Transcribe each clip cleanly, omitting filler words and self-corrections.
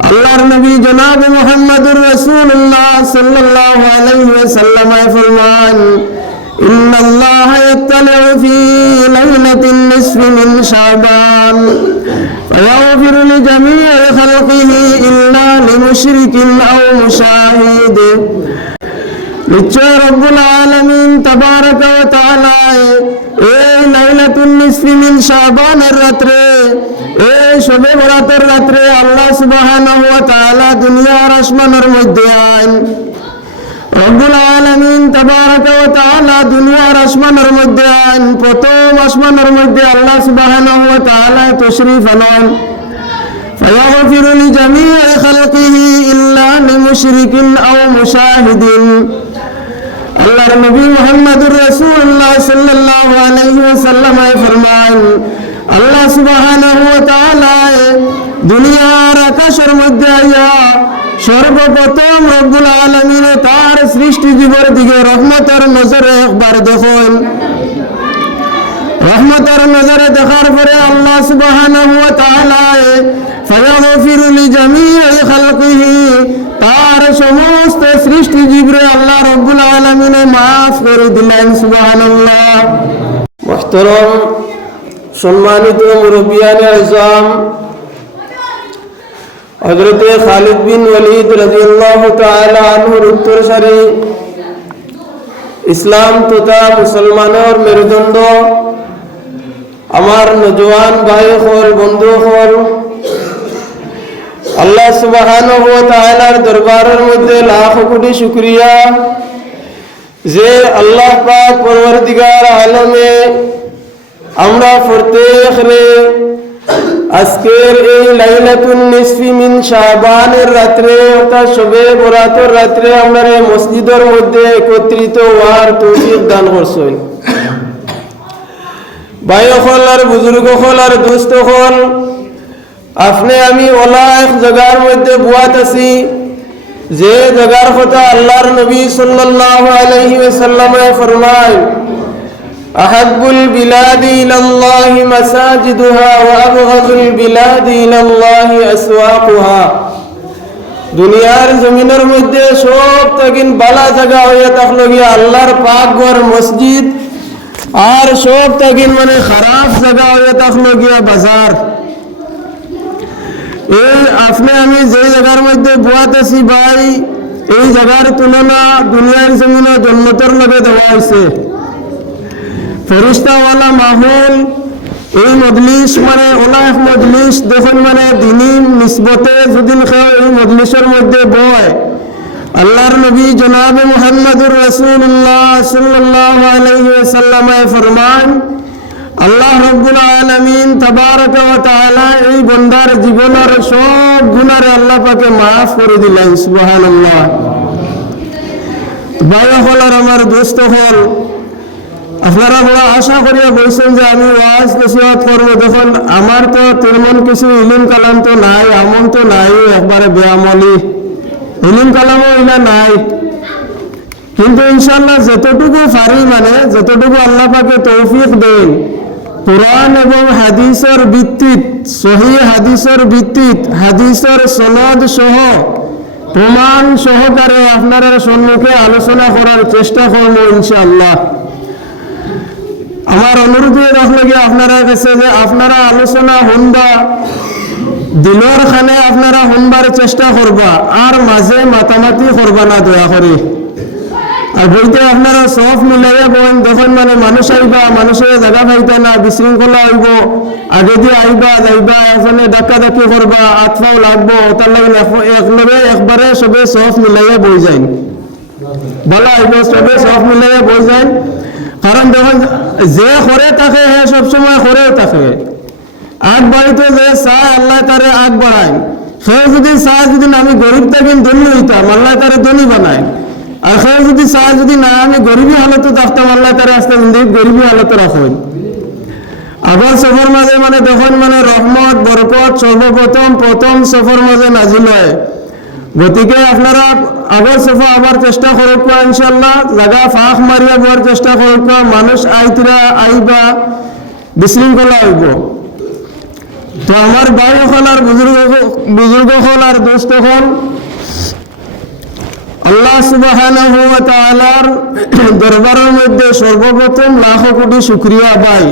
আল্লাহর নবী জনাব মুহাম্মদুর রাসূলুল্লাহ সাল্লাল্লাহু আলাইহি ওয়াসাল্লাম ফরমান ইন্নাল্লাহা ইয়াত্তালি'ু ফি লাইলাতিন নিসফি মিন শাবান ফায়াগফিরু লিজামি'i খালকিহি ইল্লা লিমুশরিকিন আও মুশাহিদ। নিশ্চয় রব্বুল আলামিন তাবারাকা ওয়া তাআলা এই লাইলাতুন নিসফি মিন শাবানের রাত্রে, এই শবে বরাতের রাত্রে আল্লাহ সুবহানাহু ওয়া তাআলা দুনিয়ার আসমানের মধ্যে আইন। রব্বুল আলামিন তাবারাকা ওয়া তাআলা দুনিয়ার আসমানের মধ্যে আইন। প্রথম আসমানের মধ্যে আল্লাহ সুবহানাহু ওয়া তাআলা তাশরীফ আনেন। ফায়াগফিরু লিজামি'i খালকিহি ইল্লা লিমুশরিকিন আও মুশাহিদিন। আল্লাহর নবী মুহাম্মদুর রাসূলুল্লাহ সাল্লাল্লাহু আলাইহি ওয়াসাল্লাম ফরমান আল্লাহ সুবহানাহু ওয়া তাআলা দুনিয়ার আকাশের মধ্যে আইয়া সর্বপ্রথম রব্বুল আলামিন তার সৃষ্টি জীবের দিকে রহমতের নজরে একবার দেখেন। রহমতের নজরে দেখার পরে আল্লাহ সুবহানাহু ওয়া তাআলা ফায়াগফিরু লিজামি'i খালকিহি তার সমস্ত সৃষ্টি জীবরে আল্লাহ রব্বুল আলামিন মাফ করে দিলেন। সুবহানাল্লাহ। মুহতারাম সম্মানিত মুরব্বিয়ানে আযম, হযরত খালিদ বিন ওয়ালিদ রাদিয়াল্লাহু তাআলা আনহুর উত্তরসূরি ইসলাম তথা মুসলমানের মেরুদণ্ড, আমার নওজওয়ান ভাই হল বন্ধু হল, আল্লাহ সুবহানাহু ওয়া তাআলার দরবারের মধ্যে লাখ কোটি শুকরিয়া যে আল্লাহ পাক পরওয়ারদিগার আলমে আমরা প্রত্যেকরে আজকের এই লাইলাতুন নিসফি মিন শাবানের রাত্রে অর্থাৎ শবে বরাতের রাত্রে আমরা মসজিদের মধ্যে একত্রিত হওয়ার তৌফিক দান করছেন। ভাই হল আর বুজুর্গ হল আর দোস্ত হল, আপনি আমি ওলা এক জায়গার মধ্যে বুয়াত আছি যে জায়গার কথা আল্লাহর নবী সাল্লাল্লাহু আলাইহি ওয়াসাল্লাম ফরমায় আহাব্বুল বিলাদি ইলাল্লাহি মাসাজিদুহা ওয়া আবগাযুল বিলাদি ইলাল্লাহি আসওয়াকুহা। দুনিয়ার জমিনের মধ্যে সব থেকে ভালো জায়গা হইয়া থাকলো গিয়া আল্লাহর পাক ঘর মসজিদ, আর সব থেকে মানে খারাপ জায়গা হইয়া থাকলো গিয়া বাজার। এই আপনি আমি যে জায়গার মধ্যে বুয়াত আছি ভাই, এই জায়গার তুলনা দুনিয়ার জমিনে জন্মতের লগে দেওয়া হয়েছে। ফেরেশতাওয়ালা মাহল, এই মজলিস মানে ওলা এক মজলিস দেখুন মানে দিনই নিসবতে যদি কেউ এই মজলিসের মধ্যে বয়, আল্লাহর নবী জনাব মুহাম্মদুর রাসূলুল্লাহ সাল্লাল্লাহু আলাইহি ওয়াসাল্লাম ফরমান আল্লাহ রব্বুল আলামিন তাবারাকা ওয়া তাআলা এই বান্দার জীবনের সব গুনাহ আল্লাহ পাকে মাফ করে দিলেন। সুবহানাল্লাহ। ভাই হল আর আমার দোস্ত হল, আপনারা বড় আশা করিয়া বলছেন যে আমি ওয়াজ নসিহত করবো। দেখুন আমার তো তেমন কিছু ইলম কালাম তো নাই, আমল তো নাই, একবারে বেআমলি ইলম কালামও ইলা নাই, কিন্তু ইনশাআল্লাহ যতটুকু পারি মানে যতটুকু আল্লাহ পাকে তৌফিক দেন কুরআন এবং হাদিসের ভিত্তিত, সহিহ হাদিসের ভিত্তিত, হাদিসের সনদ সহ প্রমাণ সহকারে আপনারা সম্মুখে আলোচনা করার চেষ্টা করবো ইনশাআল্লাহ। আমার অনুরোধ রাখলে গিয়ে আপনারা কাছে যে আপনারা আলোচনা শুনবা, দিলের খানে আপনারা শুনবার চেষ্টা করবা, আর মাঝে মাতামাতি করবা না দয়া করে। আর বইতে আপনারা সব মিলাইয়া বলেন দেখুন মানে মানুষ আইবা, মানুষের জায়গা পাইতে না, বিশৃঙ্খলা হইব, আগে দিয়ে আইবা যাইবা, এখানে ডাক্কা ডাকি করবা, আতফাও লাগবো, তার লাগে একলগে একবারে সবে সব মিলাইয়া বই যায় ভালো আইব, সবে সব মিলাইয়া বই যায়। কারণ দেখুন যে করে থাকে হে সবসময় করেও থাকে। আগ বাড়িতে যে চায় আল্লাহ তারে আগ বাড়ায়, সে যদি চায় যদি আমি গরিব থাকি ধনী হইতাম, আল্লাহ তারে ধনী বানায়। আর সে যদি চায় যদি না আমি গরিবী হালতে থাকতাম, আল্লাহ তারে আসতে গরিবী হালতে রাখেন। আবার সফর মাঝে মানে দেখুন মানে রহমত বরকত সর্বপ্রথম প্রথম সফর মাঝে নাজিল হয়। গতিকে আপনারা আবার সফা আবার চেষ্টা করুক ইনশাআল্লাহ, জায়গা ফাঁক মারিয়া বোয়ার চেষ্টা করুক, মানুষ আইতরা আইবা বিশৃঙ্খলা হইব। তো আমার ভাই হল আর বুজুর্গ হল আর দোস্ত হল, আল্লাহ সুবহানাহু ওয়া তাআলার দরবারের মধ্যে সর্বপ্রথম লাখ কোটি শুকরিয়া ভাই,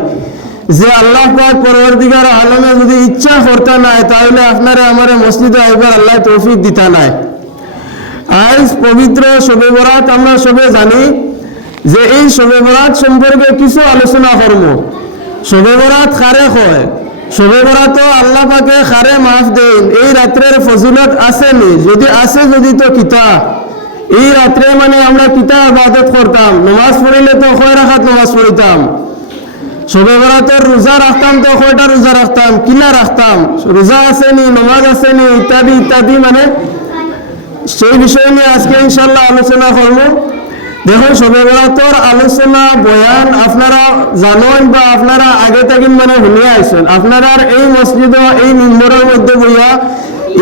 যে আল্লাহ পাক পরওয়ারদিগার আলমে যদি ইচ্ছা করতে নাই তাহলে আপনারা আমার মসজিদে আইবার আল্লাহ তৌফিক দিতা নাই। আজ পবিত্র শবে বরাত আমরা সবে জানি যে এই শবে বরাত সম্পর্কে কিছু আলোচনা করব। শবে বরাত কারে হয়? শবে বরাত আল্লাহ পাকে কারে মাফ দেন, এই রাত্রের ফজিলত আসেনি? যদি আসে যদি তো কিতা এই রাত্রে মানে আমরা কিতা ইবাদত করতাম, নামাজ পড়িলে তো কয় রাকাত নামাজ পড়িতাম, শবে বরাতের রোজা রাখতাম তো কয়টা রোজা রাখতাম, কিনা রাখতাম, রোজা আসেনি, নামাজ আসেনি, ইত্যাদি ইত্যাদি, মানে সেই বিষয় নিয়ে আজকে ইনশাল্লাহ আলোচনা করব। দেখুন শবে বরাতের আলোচনা বয়ান আপনারা জানেন বা আপনারা আগে থেকে মানে শুনে আইছেন। আপনারা এই মসজিদ এই মিম্বরের মধ্যে বইয়া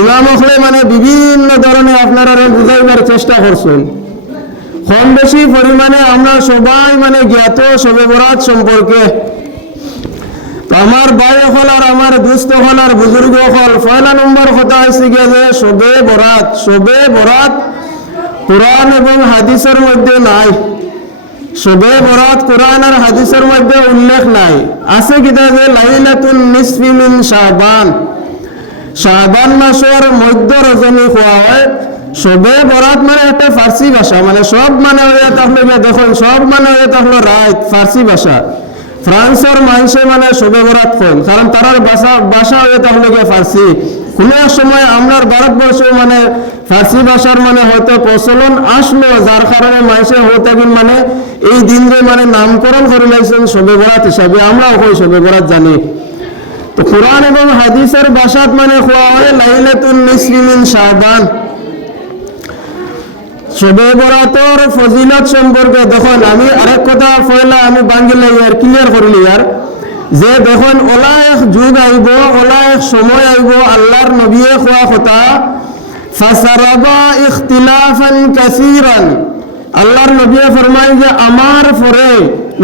ইমাম হলে মানে বিভিন্ন ধরনের আপনারা বুঝাইবার চেষ্টা করছেন। কম বেশি পরিমাণে আমরা সবাই মানে জ্ঞাত শবে বরাত সম্পর্কে। তো আমার ভাই হল আর আমার দুস্থ হল আর বুজুর্গ হল, পয়লা নম্বর কথা হয়েছে গিয়ে যে শবে বরাত। শবে বরাত কোরআন এবং হাদিসের মধ্যে নাই। শবে বরাত কোরআন আর হাদিসের মধ্যে উল্লেখ নাই। আছে কিতা যে লাইলাতুন নিসফি মিন শাবান, শাবান মাসের মধ্য রজনী হওয়া হয়। শবে বরাত মানে একটা ফার্সি ভাষা, মানে সব মানে হয়ে থাকলো দেখুন সব মানে হয়ে থাকলো রাত ফার্সি ভাষা। ফ্রান্সের মানুষে মানে শবে বরাত করেন, কারণ তার ভাষা হয়ে থাকলো ফার্সি। কোনো এক সময় আমরা ভারতবর্ষে মানে ফার্সি ভাষার মানে হয়তো প্রচলন আসলো, যার কারণে মানুষে হয়ে থাকেন মানে এই দিনরে মানে নামকরণ করে লাইছেন শবে বরাত হিসাবে। আমরাও কই শবে বরাত জানি। তো কোরআন এবং হাদিসের ভাষাত মানে হওয়া হয় লাইলাতুন নিসফি মিন শাবান। শবে বরাতের ফজিলত সম্পর্কে দেখুন আমি আরেক কথা পয়লা আমি বাঙ্গিলে আর ক্লিয়ার করলি আর যে দেখুন ওলা এক যুগ আইব, ওলা এক সময় আইব, আল্লাহর নবীয়ে খোয়া কথা ফাসারাবা ইখতিলাফান কাসীরান। আল্লাহর নবীয়ে ফরমায় যে আমার পরে,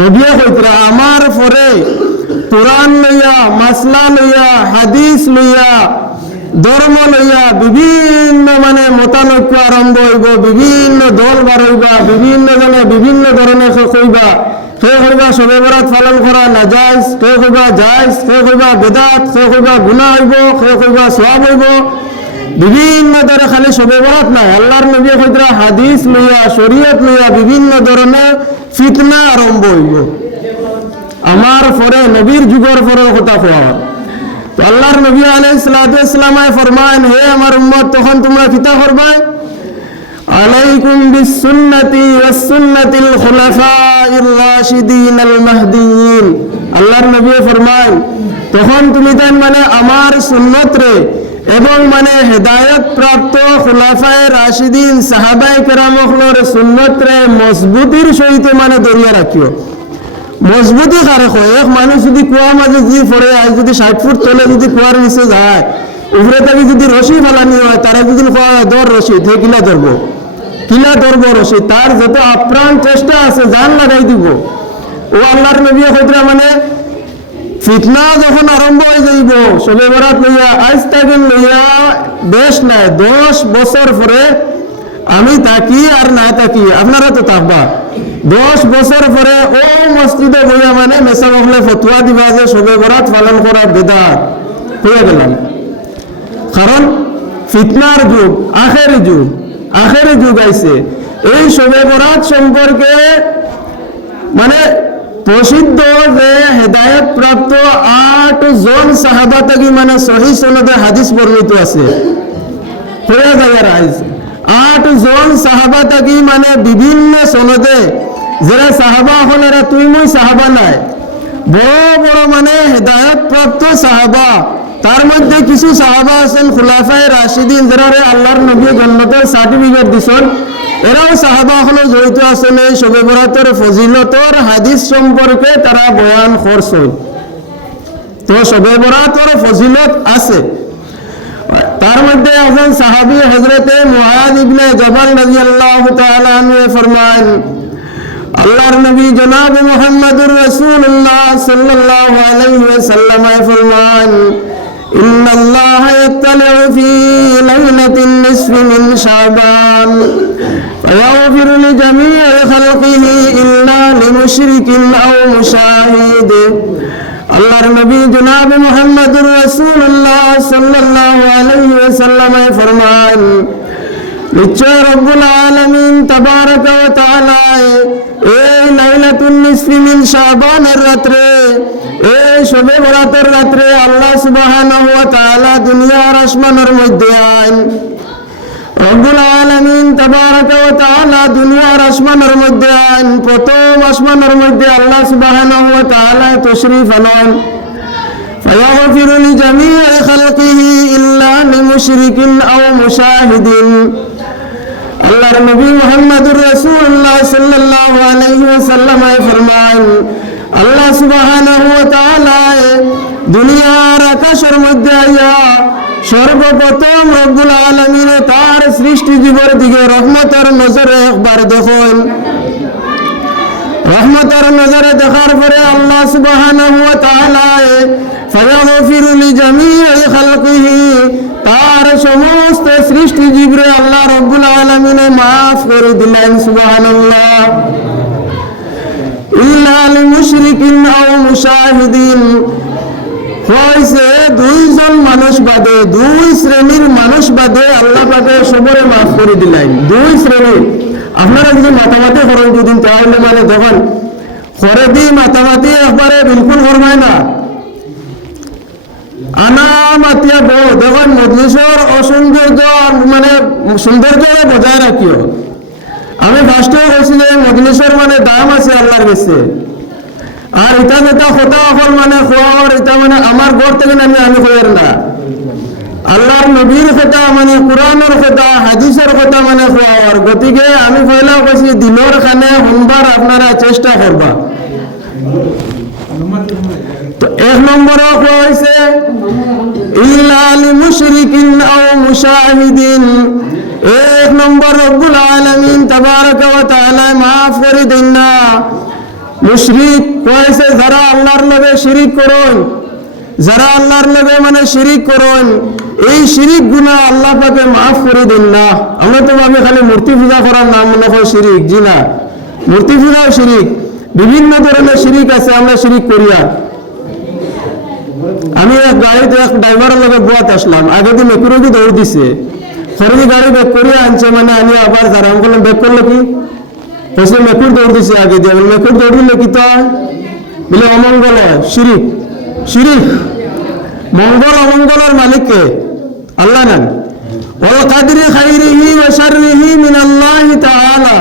নবীয়ে কইতরা আমার পরে কোরআন লইয়া, মাসলা লইয়া, হাদিস লইয়া, ধর্ম লইয়া বিভিন্ন মানে মতানৈক্য আরম্ভ হইব, বিভিন্ন দল বার হইবা, বিভিন্ন জনে বিভিন্ন ধরনের কইবা। কে কইবা শবে বরাত পালন করা নাজায়েজ, কে কইবা জায়েজ, কে কইবা বেদাত, কে কইবা গুনাহ হইব, কে কইবা সওয়াব হইব। বিভিন্ন ধরে খালি শবে বরাত নাই, আল্লাহর নবী কইতরা হাদিস লইয়া, শরীয়ত লইয়া বিভিন্ন ধরনের ফিতনা আরম্ভ হইব আমার পরে, নবীর যুগের পরে কথা কোয়া। তো আল্লাহর নবী আলাইহিস সালাতু ওয়াস সালাম ফরমান, হে আমার উম্মত তখন তোমরা কিতা করবে? আলাইকুম বিসুন্নতি ওয়াস সুন্নাতিল খুলাফাইর রাশিদিনাল মাহদিয়িন। আল্লাহর নবী ফরমান তখন তুমি দেন মানে আমার সুন্নত রে এবং মানে হেদায়েত প্রাপ্ত খুলাফায়ে রাশিদিন সাহাবায়ে কেরামহলর সুন্নত রে মজবুতির সহিত মানে ধরিয়া রাখিও। মজবুতি কারে কয়? এক মানুষ যদি কুয়া মাঝে যদি পড়ে আজ যদি 60 ফুট তলে যদি কুয়ার নিচে যায়, উপরে থেকে যদি রশি ফেলানি হয়, তারা যদি ধর রশি হে কিলা ধরবো, কিলা ধরবো রশি, তার যত আপ্রাণ চেষ্টা আছে জান লাগাই দিব। ও আল্লাহর নবী কইতরা মানে ফিতনা যখন আরম্ভ হয়ে যাইব শবে বরাত লইয়া, আজ থেকে লইয়া বেশ নাই 10 বছর পরে আমি থাকি আর না থাকি, আপনারা তো থাকবা। 10 বছর পরে ও মসজিদে বইয়া মানে মেসা মহলে ফতোয়া দিবা যে শবে বরাত পালন করা বেদাত হয়ে গেলাম। কারণ ফিতনার যুগ, আখেরি যুগ আইছে। এই শবে বরাত সম্পর্কে মানে প্রসিদ্ধ যে হেদায়েত প্রাপ্ত 8 জন সাহাবা থেকে মানে সহিহ সনদে হাদিস বর্ণিত আছে। হয়ে যায় আজ 8 জন সাহাবা থেকে মানে বিভিন্ন সনদে, যারা সাহাবা হল এরা তুই মুই সাহাবা নাই, বড় বড় মানে হেদায়েত প্রাপ্ত সাহাবা। তার মধ্যে কিছু সাহাবা আছেন খুলাফায়ে রাশিদিন, যারা আল্লাহর নবী জান্নাতের সার্টিফিকেট দিছেন, এরাও সাহাবা হল জড়িত আছেন এই শবে বরাতের ফজিলতর হাদিস সম্পর্কে তারা বয়ান করছেন। তো শবে বরাতের ফজিলত আছে। তার মধ্যে একজন সাহাবী হযরতে মুআয ইবনে জাবাল রাদিয়াল্লাহু তাআলা আনহু ফরমান, আল্লাহর নবী জনাব মুহাম্মদুর রাসূলুল্লাহ সাল্লাল্লাহু আলাইহি ওয়াসাল্লাম ফরমান, ইন্নাল্লাহা ইয়াত্তালি'ু ফি লাইলাতিন নিসফি মিন শাবান ফায়াগফিরু লিজামি'i খালকিহি ইল্লা লিমুশরিকিন আও মুশাহিদ। আল্লাহর নবী জনাব মুহাম্মদুর রাসূলুল্লাহ সাল্লাল্লাহু আলাইহি ওয়াসাল্লাম ফরমান, নিশ্চয় রব্বুল আলামিন তাবারাকা ওয়া তাআলা এই লাইলাতুন নিসফি মিন শাবানের রাত্রে, এই শবে বরাতের রাত্রে আল্লাহ সুবহানাহু ওয়া তাআলা দুনিয়ার আসমানের মধ্যে আইন। রব্বুল আলামিন তাবারাকা ওয়া তাআলা দুনিয়ার আসমানের মধ্যে আইন। প্রথম আসমানের মধ্যে আল্লাহ সুবহানাহু ওয়া তাআলা তাশরীফ আনেন। ফায়াগফিরু লিজামি'i খালকিহি ইল্লা লিমুশরিকিন আও মুশাহিদিন। আল্লাহর নবী মুহাম্মদুর রাসূলুল্লাহ সাল্লাল্লাহু আলাইহি ওয়াসাল্লাম ফরমান, আল্লাহ সুবহানাহু ওয়া তাআলা দুনিয়ার আকাশের মধ্যে আইয়া সর্বপ্রথম রব্বুল আলামিন তার সৃষ্টি জীবের দিকে রহমতের নজরে একবার দেখেন। রহমতের নজরে দেখার পরে আল্লাহ সুবহানাহু ওয়া তাআলা ফায়াগফিরু লিজামি'i খালকিহি, তার সমস্ত সৃষ্টি জীবরে আল্লাহ রব্বুল আলামিন মাফ করে দিলেন। সুবহানাল্লাহ। ইল্লা লিমুশরিকিন আও মুশাহিদিন, হইছে দুইজন মানুষ বাদে, দুই শ্রেণীর মানুষ বাদে আল্লাহ পাকে সবরে মাফ করে দিলেন। দুই শ্রেণী। আপনারা যদি মাতামাতি করেন দুদিন, তাহলে মানে দেখেন করে দিই মাতামাতি একবারে বিলকুল ফরমায় না। আনা মাতিয়া বউ দেখেন মজলিসের অসৌন্দর্য মানে সৌন্দর্য বজায় রাখিও। আমি ফার্স্টে বলছি যে মজলিসের মানে দাম আছে আল্লাহর কাছে। আর এটা যেটা কথা হল মানে খোয়ার, এটা মানে আমার ঘর থেকে আমি খোয়ার না, আল্লাহর নবীর কথা মানে কোরআনের কথা হাদিসের কথা মানে খোয়ার। গতিকে আমি পয়লাও কইছি দিনের খানে শুনবার আপনারা চেষ্টা করবা। তো এক নম্বরও কইছে ইল্লা লিমুশরিকিন আও মুশাহিদিন। এক নম্বর রব্বুল আলামিন তাবারাকা ওয়া তাআলা মাফ করে দেন না মুশরিক, কইছে যারা আল্লাহর লগে শিরিক করেন, যারা আল্লাহর লগে মানে শিরিক করেন, এই শিরিক গুনাহ আল্লাহ পাকে মাফ করে দেন না। আমরা তো ভাবি খালি মূর্তি পূজা করার নাম মনে হয় শিরিক, জি না, মূর্তি পূজাও শিরিক। বিভিন্ন ধরনের শিরিক আছে, আমরা শিরিক করিয়া। আমি এক গাড়িতে এক ড্রাইভারের লগে বুয়াত আসলাম, আগে দিন মেকুরকি দৌড় দিছে, খরদি গাড়ি ব্যাক করিয়া আনছে, মানে আমি আবার যারা আমি বললাম ব্যাক করলো কি, বলছে মেকুর দৌড় দিছে আগে দিয়ে। মেকুর দৌড়িলে কি তো বলে অমঙ্গল হয়, শিরিক। শিরিক মঙ্গল অমঙ্গলের মালিককে আল্লাহ নেন। ওয়াল কাদরি খাইরিহি ওয়া শাররিহি মিনাল্লাহি তাআলা।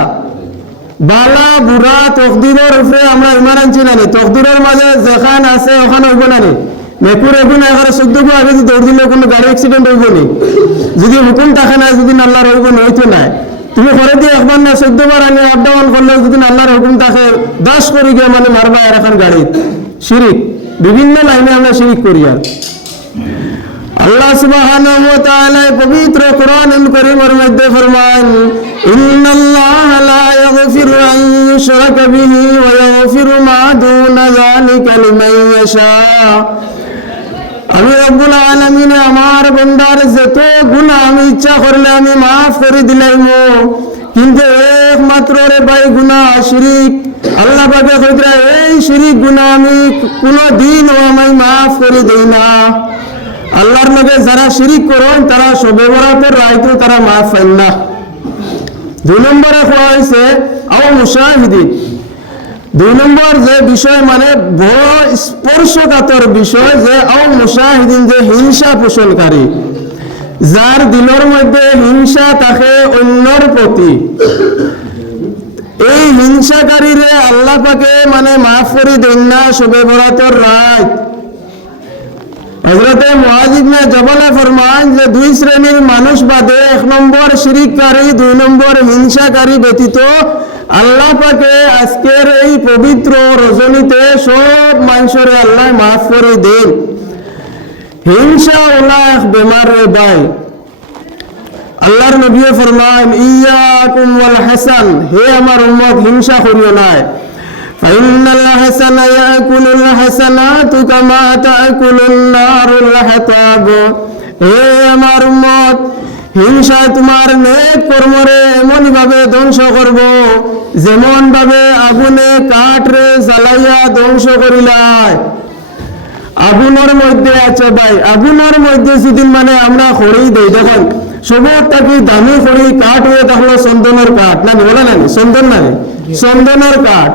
বালা বুড়া তকদিরের উপরে আমরা ইমান আনছি না, তকদিরের মাঝে যেখান আছে ওখানে হইব না। মেকুর এখন এগারো 14 গো আগে যদি দৌড় দিলে কোনো গাড়ি অ্যাক্সিডেন্ট হইব নি? যদি হুকুম থাকে না, যদি আল্লাহর হুকুম হইতো না, তুমি করে দিয়ে একবার না 14 বার আনি আপ ডাউন করলে যদি আল্লাহর হুকুম থাকে 10 করে গিয়ে মানে মারবা আর এখন গাড়ি। শিরিক বিভিন্ন লাইনে আমরা শিরিক করি। আল্লাহ সুবহানাহু ওয়া তাআলা পবিত্র কোরআনুল কারীমের মধ্যে ফরমান, ইন্নাল্লাহা লা ইয়াগফিরু আন ইউশরাকা বিহি ওয়া ইয়াগফিরু মা দুনা যালিকা লিমান ইয়াশা। আমি রব্বুল আলামিন আমার বান্দার যত গুনাহ আমি ইচ্ছা করলে আমি মাফ করে দিলাম, কিন্তু একমাত্র রে ভাই গুনাহ শিরিক। আল্লাহ পাকে কইরা এই শিরিক গুনাহ আমি কোনদিন আমি মাফ করে দেই না। আল্লাহর লগে যারা শিরিক করেন তারা শবে বরাতের রাইতে তারা মাফ পান না। 2 নম্বরে কোয়া হইছে আও মুশাহিদিন। 2 নম্বর যে বিষয় মানে বড় স্পর্শকাতর বিষয় যে আও মুশাহিদিন, যে হিংসা পোষণকারী, যার দিলের মধ্যে হিংসা থাকে অন্যর প্রতি, এই হিংসাকারীরে আল্লাহ পাকে মানে মাফ করে দেন না শবে বরাতের রাত। হযরতে মুআয ইবনে জাবালে ফরমান যে 2 শ্রেণীর মানুষ বাদে 1 নম্বর শিরিককারী, 2 নম্বর হিংসাকারী ব্যতীত আল্লাহ পাকে আজকের এই পবিত্র রজনীতে সব মানুষের আল্লাহ মাফ করে দেন। হিংসা ওলা এক বেমার রে ভাই। আল্লাহর নবী ফরমান, ইয়াকুম ওয়াল হাসান, হে আমার উম্মত হিংসা করিও না। ফাইন্নাল হাসানা ইয়াকুলুল হাসানাতু কামা তাকুলুন নারুল হাতাব। হে আমার উম্মত, হিংসা তোমার নেক কর্মরে এমনই ভাবে ধ্বংস করব যেমন ভাবে আগুনে কাঠরে জ্বালাইয়া ধ্বংস করিলায়। আগুনের মধ্যে আছে ভাই, আগুনের মধ্যে যদি মানে আমরা খড়ি দেই, দেখেন সবর থাকি দামি খড়ি কাঠ হয়ে থাকলো চন্দনের কাঠ না, বলে না চন্দন না, চন্দনের কাঠ,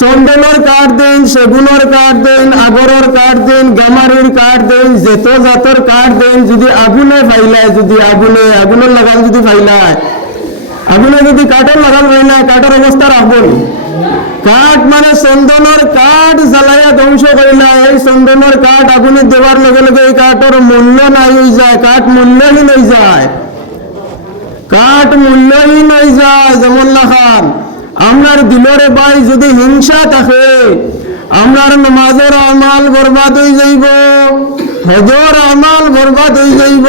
চন্দনের কাঠ দেন, সেগুনের কাঠ দেন, আগরের কাঠ দেন, গামারির কাঠ দেন, যেত জাতর কাঠ দেন, যদি আগুনে ফাইলায়, যদি আগুনের লাগান যদি ফাইলায়, আগুনে যদি কাঠের লাগান ফাইলায়, কাঠের অবস্থা রাখবেন। কাঠ মানে চন্দনের কাঠ জ্বালাইয়া ধ্বংস করিলা, এই চন্দনের কাঠ আগুনে দেওয়ার লগে লগে এই কাঠের মূল্য নাই হয়ে যায়, কাঠ মূল্যহীন হয়ে যায়, কাঠ মূল্যহীন হয়ে যায়। যেমন লাখান আপনার দিলরে ভাই যদি হিংসা থাকে, আপনার নামাজের আমাল বরবাদ হয়ে যাইব, হজর আমাল বরবাদ হয়ে যাইব,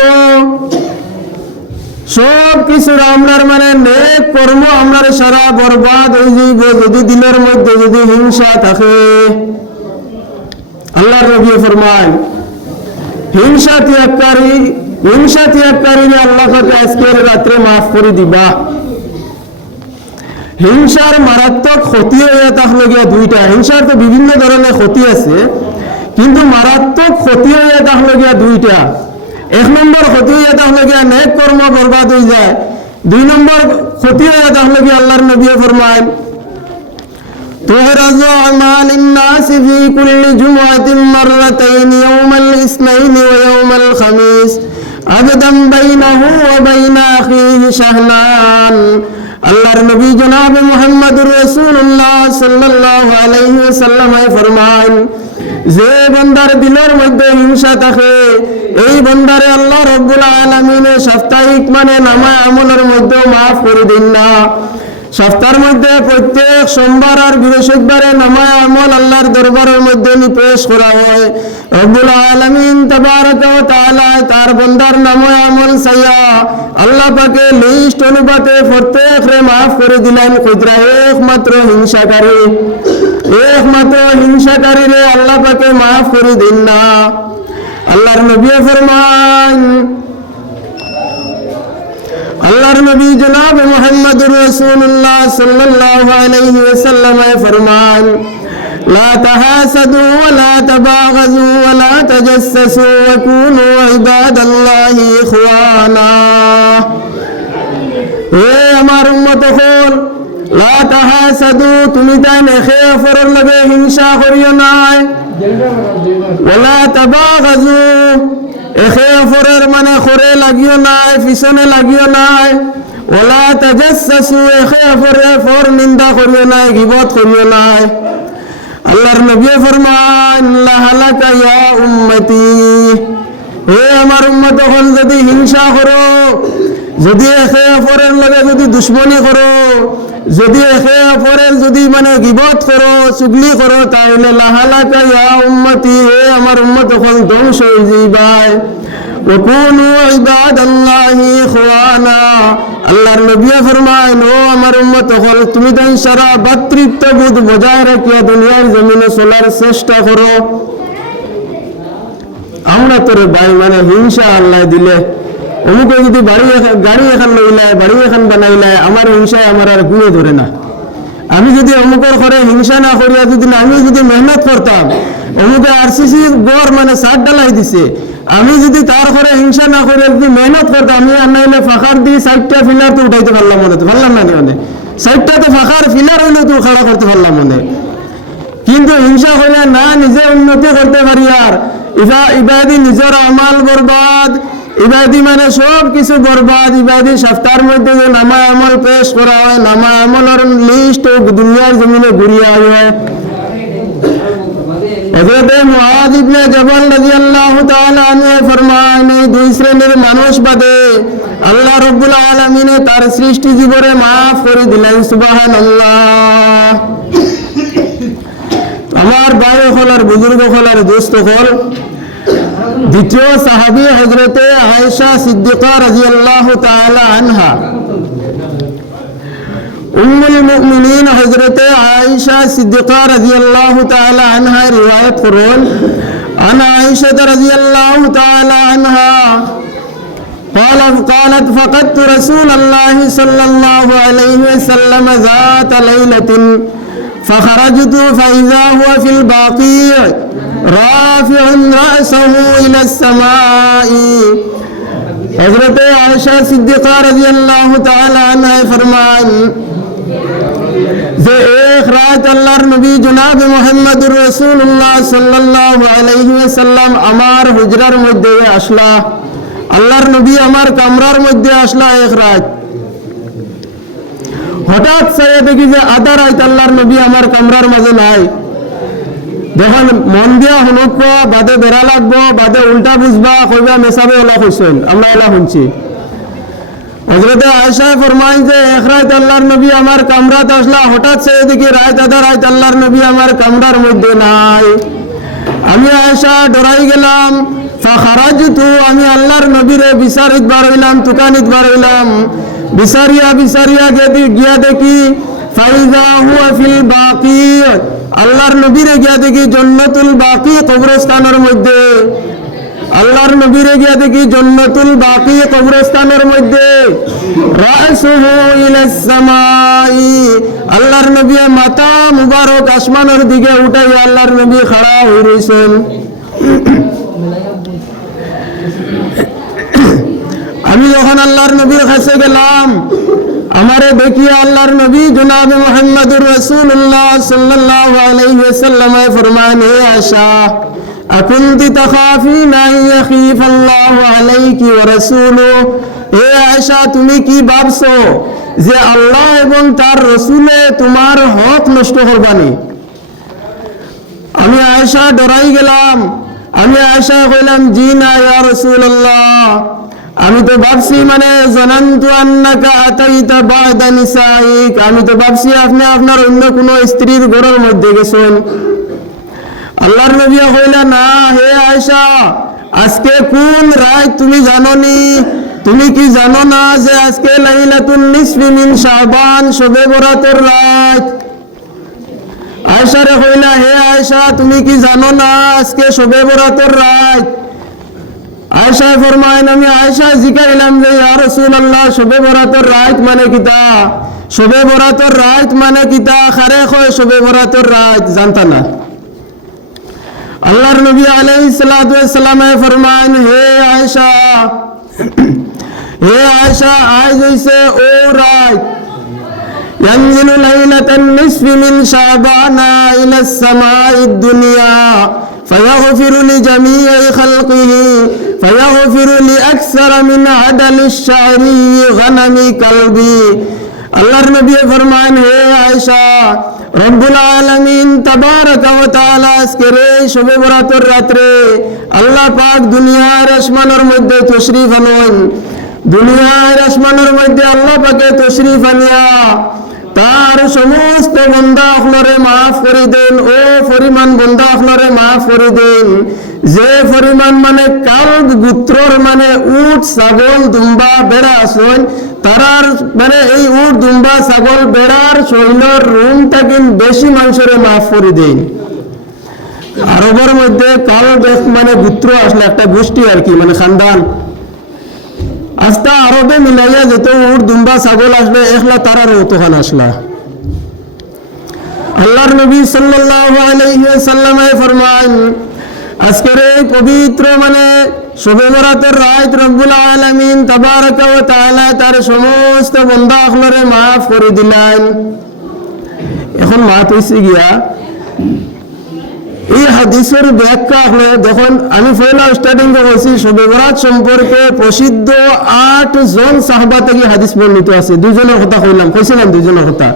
সব কিছুর আপনার মানে নেক কর্ম আপনার সারা বরবাদ হয়ে যাইব যদি দিলের মধ্যে যদি হিংসা থাকে। আল্লাহর নবী ফরমান, হিংসা ত্যাগকারী আল্লাহ পাক আজকের রাত্রে মাফ করে দিবা। হিংসার মারাত্মক ক্ষতি হয়ে থাকলে গিয়া দুইটা, হিংসার তো বিভিন্ন ধরনের ক্ষতি আছে, কিন্তু মারাত্মক ক্ষতি হয়ে থাকলে গিয়া দুইটা। এক নম্বর ক্ষতি হয়ে থাকলে গিয়া নেক কর্ম বরবাদ হয়ে যায়। দুই নম্বর ক্ষতি হয়ে থাকলে গিয়া আল্লাহর নবী ফরমায়, তুহরাজু আমালিন নাসি ফি কুল্লি জুমআতিন মাররাতাইন ইয়াউমাল ইসনাইন ওয়া ইয়াউমাল খামিস আবদান বাইনাহু ওয়া বাইনা আখিহি শাহনান। আল্লাহর নবী জনাব মুহাম্মদুর রাসূলুল্লাহ সাল্লাল্লাহু আলাইহি ওয়াসাল্লাম ফরমান, যে বান্দার দিলের মধ্যে হিংসা থাকে, এই বান্দারে আল্লাহ রাব্বুল আলামিন সাপ্তাহিক মানে নামা আমলের মধ্যে মাফ করে দেন না। সপ্তাহের মধ্যে প্রত্যেক সোমবার আর বৃহস্পতিবারে নামা আমল আল্লাহর দরবারের মধ্যে পেশ করা হয়। রব্বুল আলামিন তাবারাক ওয়া তাআলা তার বান্দার নামা আমল চাইয়া আল্লাহ পাকে লিস্ট অনুপাতে প্রত্যেকরে মাফ করে দিলেন। খুদরা একমাত্র হিংসাকারীরে আল্লাহ পাকে মাফ করে দিন না। আল্লাহর নবী ফরমান, আল্লাহর নবী জনাব মুহাম্মদুর রাসূলুল্লাহ সাল্লাল্লাহু আলাইহি ওয়াসাল্লাম ফরমান, লা তাহাসাদু ওয়া লা তাবাগাজু ওয়া লা তাজাসসু ওয়া কুনু ইবাদাল্লাহি ইখওয়ানা। হে আমার উম্মত হল, লা তাহাসাদু, তুমি তাই নেখে অপরের লগে হিংসা করিও না, ওয়া লা তাবাগাজু, এখে অপরের মানে খরে লাগিও নাই, পিছনে লাগিও নাই, ওলা তাজাসসু, এখে অপরের ফর নিন্দা করিও নাই, গীবত করিও নাই। আল্লাহর নবী ফরমান, লা হালাকা ইয়া উম্মতি, হে আমার উম্মত হল, যদি হিংসা করো, যদি একে অপরের লগে যদি দুশ্মনী করো, যদি একে অপরের যদি মানে গীবত করো, চুগলি করো, তাহলে লা হালাকা ইয়া উম্মতি, হে আমার উম্মত হল ধ্বংস হয়ে যাইবাই। ওয়া কুনু ইবাদাল্লাহি ইখওয়ানা, আল্লাহর নবী ফরমায়, ও আমার উম্মত হল, তুমি তাই সারা ভাতৃত্ববোধ বজায় রাখিয়া দুনিয়ার জমিনে চলার চেষ্টা করো। আমরা তোরে ভাই মানে হিংসা আল্লাহ দিলে, অমুকে যদি গাড়ি এখন লইলায়, বাড়ি এখন বানাইলায়, আমার হিংসায় আমার আর গুণে ধরে না। আমি যদি অমুকের ঘরে হিংসা না করিয়া যদি আমি যদি মেহনত করতাম, অমুকে আরসিসি গড় মানে সাত ডালাই দিছে, আমি যদি তার ঘরে হিংসা না করিয়া যদি মেহনত করতাম, আমি আর নাইলে ফাঁকার দিয়ে 4টা ফিলার তো উঠাইতে পারলাম মনে, তো পারলাম না মানে 4টা তো ফাঁকার ফিলার হইলে তো খাড়া করতে পারলাম মনে। কিন্তু হিংসা করিয়া না নিজে উন্নতি করতে পারি, আর ইবাদি নিজের আমাল বরবাদ, ইবাদি মানে সব কিছু বরবাদ। ইবাদি সপ্তাহের মধ্যে যে নামা আমল পেশ করা হয়, নামা আমলের লিস্ট দুনিয়ার জমিনে ঘুরিয়ে হয়। হযরত মুআয ইবনে জাবাল রাদিয়াল্লাহু তাআলা আনহু ফরমান, এই দুই শ্রেণীর মানুষ বাদে আল্লাহ রাব্বুল আলামিন তার সৃষ্টি জীবনে maaf করে দিলেন। সুবহানাল্লাহ। আমার ভাই হল আর বুজুর্গ হল আর দোস্ত হল, দ্বিতীয় সাহাবী হযরতে আয়েশা সিদ্দিকা রাদিয়াল্লাহু তাআলা আনহা, উম্মুল المؤمنين حضرت عائشة صديقة رضي الله تعالى عنها رواية قرون عن عائشة رضي الله تعالى عنها قالت فقدت رسول الله صلى الله عليه وسلم ذات ليلة فخرجت فإذا هو في البقيع رافع رأسه إلى السماء حضرت عائشة صديقة رضي الله تعالى عنها فرمان যে এক রাত আল্লাহর নবী জনাব মুহাম্মদুর রাসূলুল্লাহ সাল্লাল্লাহু আলাইহি ওয়াসাল্লাম আমার হুজরার মধ্যে আসলা আল্লাহর নবী আমার কামরার মধ্যে আসলা এক রাত হঠাৎ সে দেখি যে আধা রাত আল্লাহর নবী আমার কামরার মাঝে নাই যখন মন দিয়া হনুক বাদে বেড়া লাগবো বাদে উল্টা বুঝবা কইবা মেসাবে ওলা কইছেন আমরা এলা শুনছি হযরতে আয়েশা ফরমায় যে এক রাত আল্লাহর নবী আমার কামরাতে আসলা হঠাৎ সে দেখি রাত আধা রাত আল্লাহর নবী আমার কামরার মধ্যে নাই আমি আয়েশা ডরাই গেলাম ফাখারাজতু আমি আল্লাহর নবীরে বিচারিত বার হইলাম তুকানিত বার হইলাম বিচারিয়া গিয়া দেখি ফাইজা হুয়া ফিল বাকি আল্লাহর নবীরে গিয়া দেখি জান্নাতুল বাকি কবরস্থানের মধ্যে আল্লাহর নবীরে গিয়া দেখি জান্নাতুল বাকি কবরস্থানের মধ্যে রাসুহু ইলাস সামাই আল্লাহর নবী মাথা মুবারক আসমানের দিকে উঠাইয়া আল্লাহর নবী খাড়া হয়ে রইছেন আমি যখন আল্লাহর নবীর কাছে গেলাম আমারে দেখিয়া আল্লাহর নবী জনাব মুহাম্মদুর রাসূলুল্লাহ সাল্লাল্লাহু আলাইহি ওয়াসাল্লাম ফরমান হে আয়েশা আকুনতি তাখাফিনা আন ইয়াখিফাল্লাহু আলাইকি ওয়া রাসূলুহু হে আয়েশা তুমি কি ভাবছো যে আল্লাহ এবং তার রাসূলে তোমার হক নষ্ট করবানি আমি আয়েশা ডরাই গেলাম আমি আয়েশা কইলাম জি না ইয়া রাসূলুল্লাহ আমি তো ভাবছি মানে জানান্তু আন্নাকা আতাইতা বাদা নিসাইক আমি তো ভাবছি আপনি আপনার অন্য কোনো স্ত্রীর ঘরের মধ্যে গেছেন আল্লাহর নবী কইলা না হে আয়েশা আজকে কোন রাত তুমি জানোনি তুমি কি জানো না যে আজকে লাইলাতুন নিসফি মিন শাবান শবে বরাতের রাত আয়েশা রে কইলা হে আয়েশা তুমি কি জানো না আজকে শবে বরাতের রাত আয়েশা ফরমায় আমি আয়েশা জিজ্ঞাসলাম যে ইয়া রাসূলুল্লাহ শবে বরাতের রাত মানে কিতা শবে বরাতের রাত মানে কিতা খারে কয় শবে বরাতের রাত জানতা না আল্লাহর নবী আলাইহিস সালাতু ওয়াস সালাম ফরমান হে আয়েশা আজ হইছে ও রাত ইয়ানজিলু লাইলাতান নিসফি মিন শাবানা ইলা সামাঈদ দুনিয়া فيغفر لجميع خلقه فيغفر لأكثر من عدل الشعر غنم قلبي আল্লাহর নবী ফরমান হে আয়েশা রব্বুল আলামিন তাবারাক ওয়া তাআলা আজকের এই শবে বরাতের রাতে আল্লাহ পাক দুনিয়ার আসমানের মধ্যে তশরিফ আনেন দুনিয়ার আসমানের মধ্যে আল্লাহ পাকে তশরিফ আনিয়া তার সমস্ত বান্দা আপনারে মাফ করে দেন ও পরিমাণ বান্দা আপনারে মাফ করে দেন যে পরিমাণ মানে কালব গোত্রর মানে উট ছাগল দুম্বা বেড়া আছেন তারার মানে এই উট দুম্বা ছাগল বেড়ার শৈলর রুমটা কিন্তু বেশি মানুষের মাফ করে দেন আরবের মধ্যে কালব মানে গোত্র আসলে একটা গোষ্ঠী আর কি মানে খানদান আস্তা আরবে মিলাইয়া যত উট দুম্বা ছাগল আসবে একলা তারার ওতখান আসলা আল্লাহর নবী সাল্লাল্লাহু আলাইহি ওয়াসাল্লাম ফরমান আজকের এই পবিত্র মানে শবে বরাতের রাত রব্বুল আলামিন তাবারাক ওয়া তাআলা তার সমস্ত বান্দা আখলারে maaf করে দিলেন এখন মাত হইছে গিয়া এই হাদিসের ব্যাখ্যা হলো যখন আমি পয়লা স্টার্টিং করেছি শবে বরাত সম্পর্কে প্রসিদ্ধ 8 জন সাহাবা থেকে হাদিস বর্ণিত আছে দুজনের কথা কইছিলাম দুজনের কথা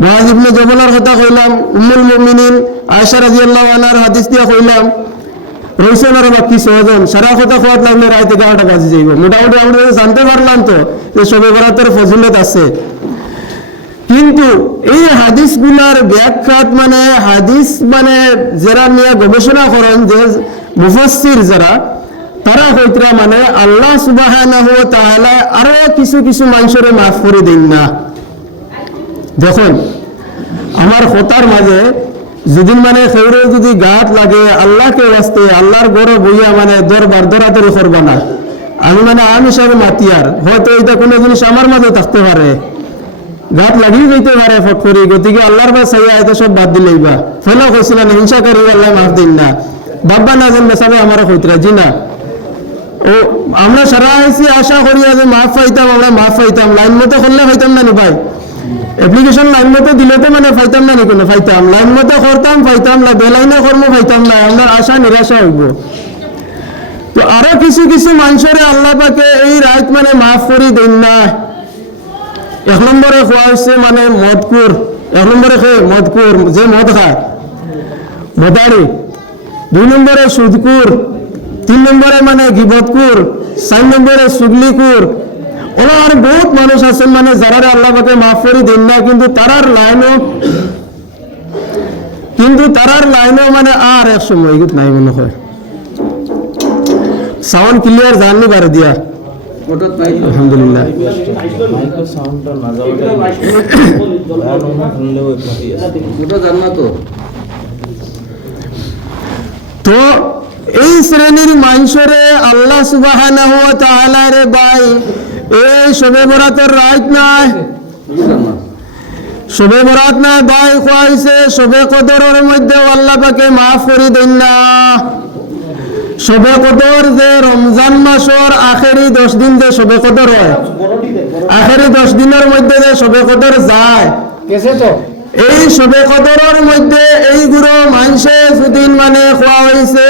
মুআয ইবনে জাবালের কথা কইলাম উম্মুল মুমিনিন আয়েশা রাদিয়াল্লাহু আনহার হাদিস দিয়া কইলাম রইছেন আর বাকি ছয়জন সারা কথা কোয়াত লাগলে রাত 11টা বাজে যাইব মোটামুটি আমরা জানতে পারলাম তো যে শবে বরাতের ফজিলত আছে কিন্তু এই হাদিসগুলোর ব্যাখ্যা মানে হাদিস মানে যারা নিয়ে গবেষণা করেন যে মুফাসসির যারা তারা কইতরা মানে আল্লাহ সুবহানাহু ওয়া তাআলা আরো কিছু মানুষের maaf করে দেন না দেখুন আমার কথার মাঝে যেদিন মানে সেউরে যদি গাত লাগে আল্লাহকে বাঁচতে আল্লাহর বড় বইয়া মানে দরবার দরাদরি করবা না। আমি হিসাবে মাতিয়ার হয়তো এটা কোনো জিনিস আমার মাঝে থাকতে পারে, গাত লাগিয়ে যেতে পারে ফট করি, গতিকে আল্লাহর বা চাইয়া এটা সব বাদ দিলেই বা ফেলা হয়েছিল না হিংসা করি আল্লাহ মাফ দিন না বাবা না জানবে সবাই আমারও হইতরা জি না। ও আমরা সারা আইসি আশা করিয়া যে মাফ পাইতাম, আমরা মাফ পাইতাম, লাইন মতো করলে পাইতাম না নি ভাই, অ্যাপ্লিকেশন লাইন মতো দিলে তো মানে পাইতাম না নি কোনো, পাইতাম লাইন মতো করতাম পাইতাম না, বেলাইনে কর্ম পাইতাম না, আমরা আশা নিরাশা হইব। তো আরো কিছু কিছু মানুষের আল্লাহ পাকে এই রাত মানে মাফ করি দেন না। এক নম্বরে খোয়া হয়েছে মানে মদকুর, এক নম্বরে খেয়ে মদকুর যে মদ খায় মদারি, 2 নম্বরে সুদকুর, 3 নম্বরে মানে গিবতকুর, 4 নম্বরে সুগলিকুর। ওরা আর বহুত মানুষ আছেন মানে যারা আল্লাহ পাকে মাফ করি দেন না, কিন্তু তারার লাইনও মানে আর এক সময় নাই মনে হয়। সাউন্ড ক্লিয়ার জাননি পারে দিয়া আলহামদুলিল্লাহ। তো এই শ্রেণীর মানুষরে আল্লাহ সুবহানাহু ওয়া তাআলা রে ভাই এই শবে বরাতের রাত নাই, শবে বরাত নাই ভাই কইছে শবে কদরের মধ্যে আল্লাহ পাকে মাফ করে দেন না। শবে কদর যে রমজান মাসের আখেরি 10 দিন যে শবে কদর হয়, আখেরি 10 দিনের মধ্যে যে শবে কদর যায় এই শবে কদরের মধ্যে এইগুলো মানুষে সুদিন মানে খোয়া হয়েছে।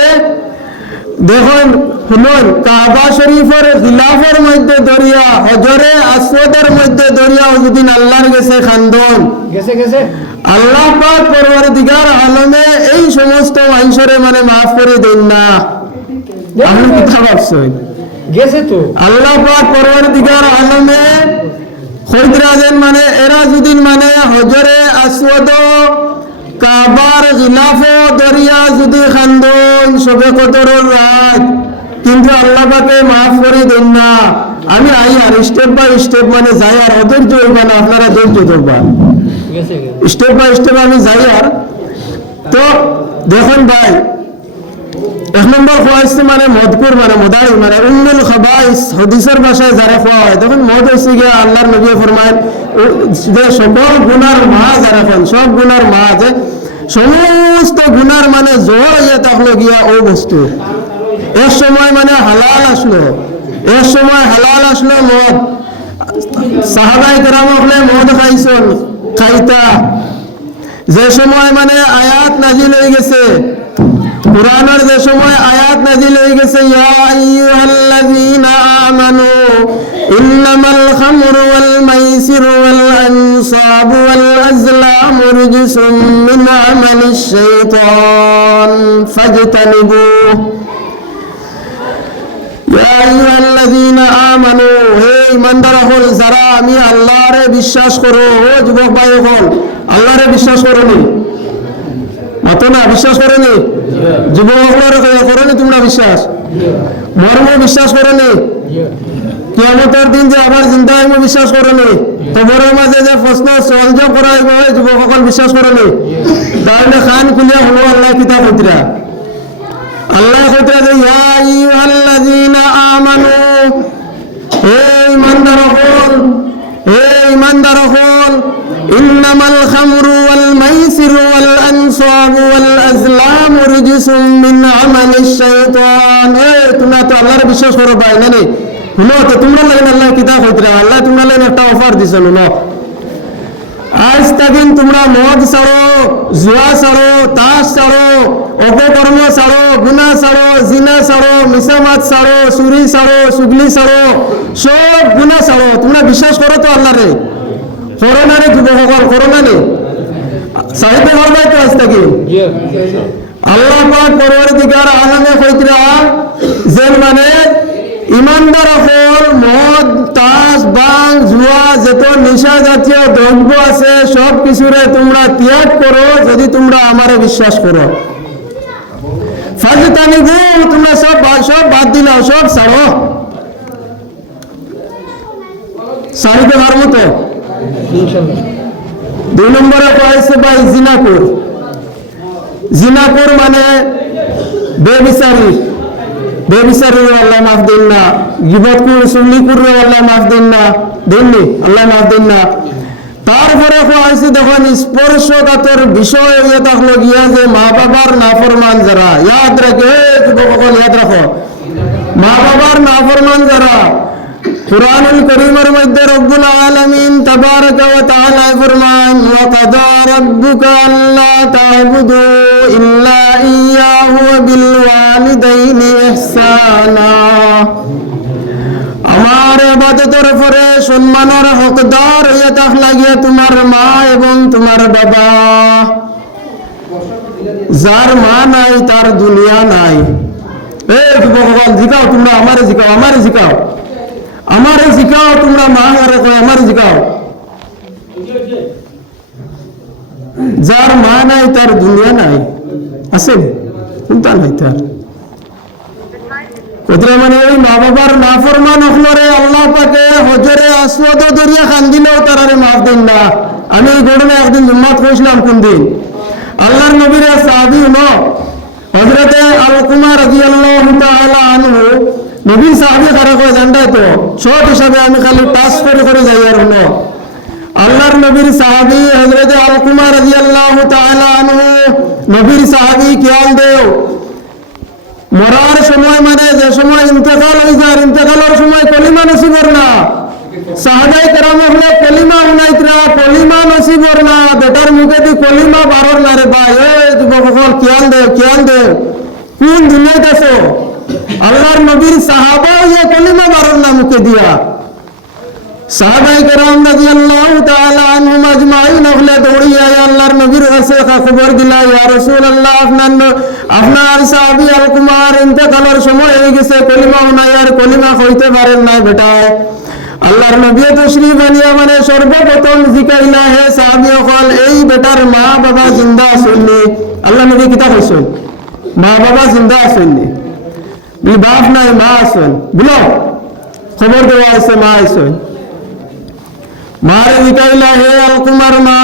দেখুন শুনুন, কাবা শরীফের খিলাফের মধ্যে দরিয়া, হজরে আসওয়াদের মধ্যে দরিয়া যেদিন আল্লাহর গেছে খান্দন গেছে আল্লাহ পাক পরওয়ারদিগার আলমে এই সমস্ত মানুষরে মানে মাফ করে দেন না। আমি কথা ভাবছি গেছে তো আল্লাহ পাক পরওয়ারদিগার আলমে খৈদরাজেন মানে এরা যেদিন মানে হজরে আসওয়াদ কাবার খিলাফে দরিয়া যদি খান্দন শবে কদরের রাত, কিন্তু আল্লাহ পাকে মাফ করে দেন না। আমি আই আর স্টেপ বাই স্টেপ মানে যাই আর অধৈর্য হইবা না, আপনারা ধৈর্য ধরবা, স্টেপ বাই স্টেপ আমি যাই আর। তো দেখুন ভাই 1 নম্বর খোয়াইছে মানে মদকুর মানে মদাই মানে উম্মুল খাবাইস, হাদিসের ভাষায় যারা খোয়া হয়। দেখুন মদ হইছে গিয়া আল্লাহর নবী ফরমায় যে সকল গুনার মা যারা খান, সব গুনার মা যে সমস্ত গুনার মানে জোর হইয়া থাকলো গিয়া ও বস্তু। এক সময় মানে হালাল আসলো মদ, সাহাবায়ে কেরাম হলে মদ খাইতা। যে সময় মানে আয়াত নাজিল হয়ে গেছে, কুরআনের যে সময় আয়াত নাজিল হয়ে গেছে, ইয়া আইয়ুহাল্লাযীনা আমানু ইন্নামাল খামরু ওয়াল মাইসিরু ওয়াল আনসাবু ওয়াল আজলামু রিজসুম মিন আমালিশ শাইতান ফাজতানিবুহু। ইয়া আইয়ুহাল্লাযীনা আমানু, হে ঈমানদার হল যারা আমি আল্লাহরে বিশ্বাস করো। ও যুবক ভাই হল আল্লাহরে বিশ্বাস করোনি মাতো না, বিশ্বাস করোনি যুবকরা করোনি, তোমরা বিশ্বাস মর্ম বিশ্বাস করোনি, কিয়ামতের দিন যে আবার জিন্দা হইব বিশ্বাস করোনি, কবরের মাঝে যে প্রশ্ন সলভ করা হইব যুবক সকল বিশ্বাস করোনি। তাহলে খান খুলিয়া হলো আল্লাহ কিতাব হইতরা, আল্লাহ হইতরা যে ইয়া আইয়ুহাল্লাযীনা আমানু, হে ঈমানদার হল ইন্নামাল খামরু ওয়াল মাইসিরু ওয়াল আনসাবু ওয়াল আজলামু রিজসুম মিন আমালিশ শাইতান। তোমরা তো আল্লাহর বিশ্বাস করো ভাই না নি, শুনো তো তোমরা লাইন আল্লাহ কিতাব হইতরা, আল্লাহ তোমরা লাইন একটা অফার দিছে শুনো। আজ তাকিন তোমরা মদ ছাড়ো, জুয়া ছাড়ো, তাস ছাড়ো, অপকর্ম ছাড়ো, গুনাহ ছাড়ো, জিনা ছাড়ো, মিসামাত ছাড়ো, চুরি ছাড়ো, চুগলি ছাড়ো, সব গুনাহ ছাড়ো। তোমরা বিশ্বাস করো তো আল্লাহরে, করো না রে যুবকসকল, করো না রে চাইতে পারবে তো আজ তাকিন। আল্লাহ পাক পরওয়ারদিগার আলমে কইতরা যেন মানে ঈমানদার হল মদ, তাস, বাং, জুয়া যত নেশা জাতীয় দ্রব্য আছে সব কিছুরে তোমরা ত্যাগ করো যদি তোমরা আমারে বিশ্বাস করো। ফাজতানিবু, তোমরা সব বাদ দিলাও, সব ছাড়ো। ছাড়িতে পারবো তো 2 নম্বরে কয়েছে ভাই জিনাকুর। জিনাকুর মানে বেবিচারি, বেবিচারি আল্লাহ মাফ দেন না। গিবত কুর সুন্নি কুর আল্লাহ মাফ দেন না, দেননি আল্লাহ মাফ দেন না। তারপরে কয়েছে দেখুন স্পর্শকাতর বিষয় ইয়ে থাকলো গিয়া যে মা বাবার নাফরমান যারা, ইয়াদ রাখে যুবকসকল ইয়াদ রাখো, মা বাবার নাফরমান যারা। কুরআনুল কারীমের মধ্যে রব্বুল আলামিন তাবারাকা ওয়া তাআলা ফরমান ওয়া কাদা রাব্বুকা আল্লা তা'বুদু ইল্লা ইয়্যাহু ওয়া বিল ওয়ালিদাইনি ইহসানা। আমার ইবাদতের পরে সম্মানের হকদার হয়ে থাকলা গিয়া তোমার মা এবং তোমার বাবা। যার মা নাই তার দুনিয়া নাই। এই যুবকসকল জিকাও, তোমরা আমারে জিকাও, আমারে জিকাও, আমারে জিকাও, তোমরা মা হারে কয় আমারে জিকাও। যার মা নাই তার দুনিয়া নাই, আছে চিন্তা নাই তার। কোথায় মানে ওই মা বাবার নাফরমান হলরে আল্লাহ পাকে হজরে আসওয়াদ দরিয়া খান দিলেও তারারে মাফ দেন না। আমি এই ঘটনা একদিন জুম্মাত কইছিলাম কোন দিন, আল্লাহর নবীর সাহাবী হলো হযরতে আলকুমা রাদিয়াল্লাহু তাআলা আনহু। নবীর সাহাবী কারা কয় জানতাই তো, শর্ট হিসাবে আমি খালি টাচ করে যাই আর হলো আল্লাহর নবীর সাহাবী হযরতে আলকুমা রাদিয়াল্লাহু তাআলা আনহু। নবীর সাহাবী খেয়াল দেও, মরার সময় মানে যে সময় ইন্তেকাল হয়ে যায়, ইন্তেকালের সময় কলিমা নসিবর না। সাহাবায়ে কেরাম হলে কলিমা উনাইতরা, কলিমা নসিবর না, বেটার মুখে দি কলিমা বারর না রে ভাই। এই যুবকসকল খেয়াল দেও, খেয়াল দেও, কোন দুনিয়াতে আছো? আল্লাহর নবীর সাহাবা ইয়া কলিমা বারর না মুখে দিয়া। সাহাবায়ে কেরাম রাদিয়াল্লাহু তাআলা আনহুম আজমাইন হলে দৌড়িয়া আল্লাহর নবীর কাছে খবর দিলা, ইয়া রাসূলুল্লাহ আপনার সাহাবী আলকুমার ইন্তেকালের সময় হয়ে গেছে, কলিমা নাই আর কলিমা হইতে পারেন না বেটা। আল্লাহর নবী তশরীফ আনিয়া মানে সর্বপ্রথম জিকাইলা, হে সাহাবী হল এই বেটার মা বাবা জিন্দা আছেননি? আল্লাহ নবী কিতা কইছেন? মা বাবা জিন্দা আছেননি? বলি বাপ নাই মা আছেন। বলো খবর দেওয়া আছে মা আছেন। মারে জিকাইলা, হে আলকুমার মা,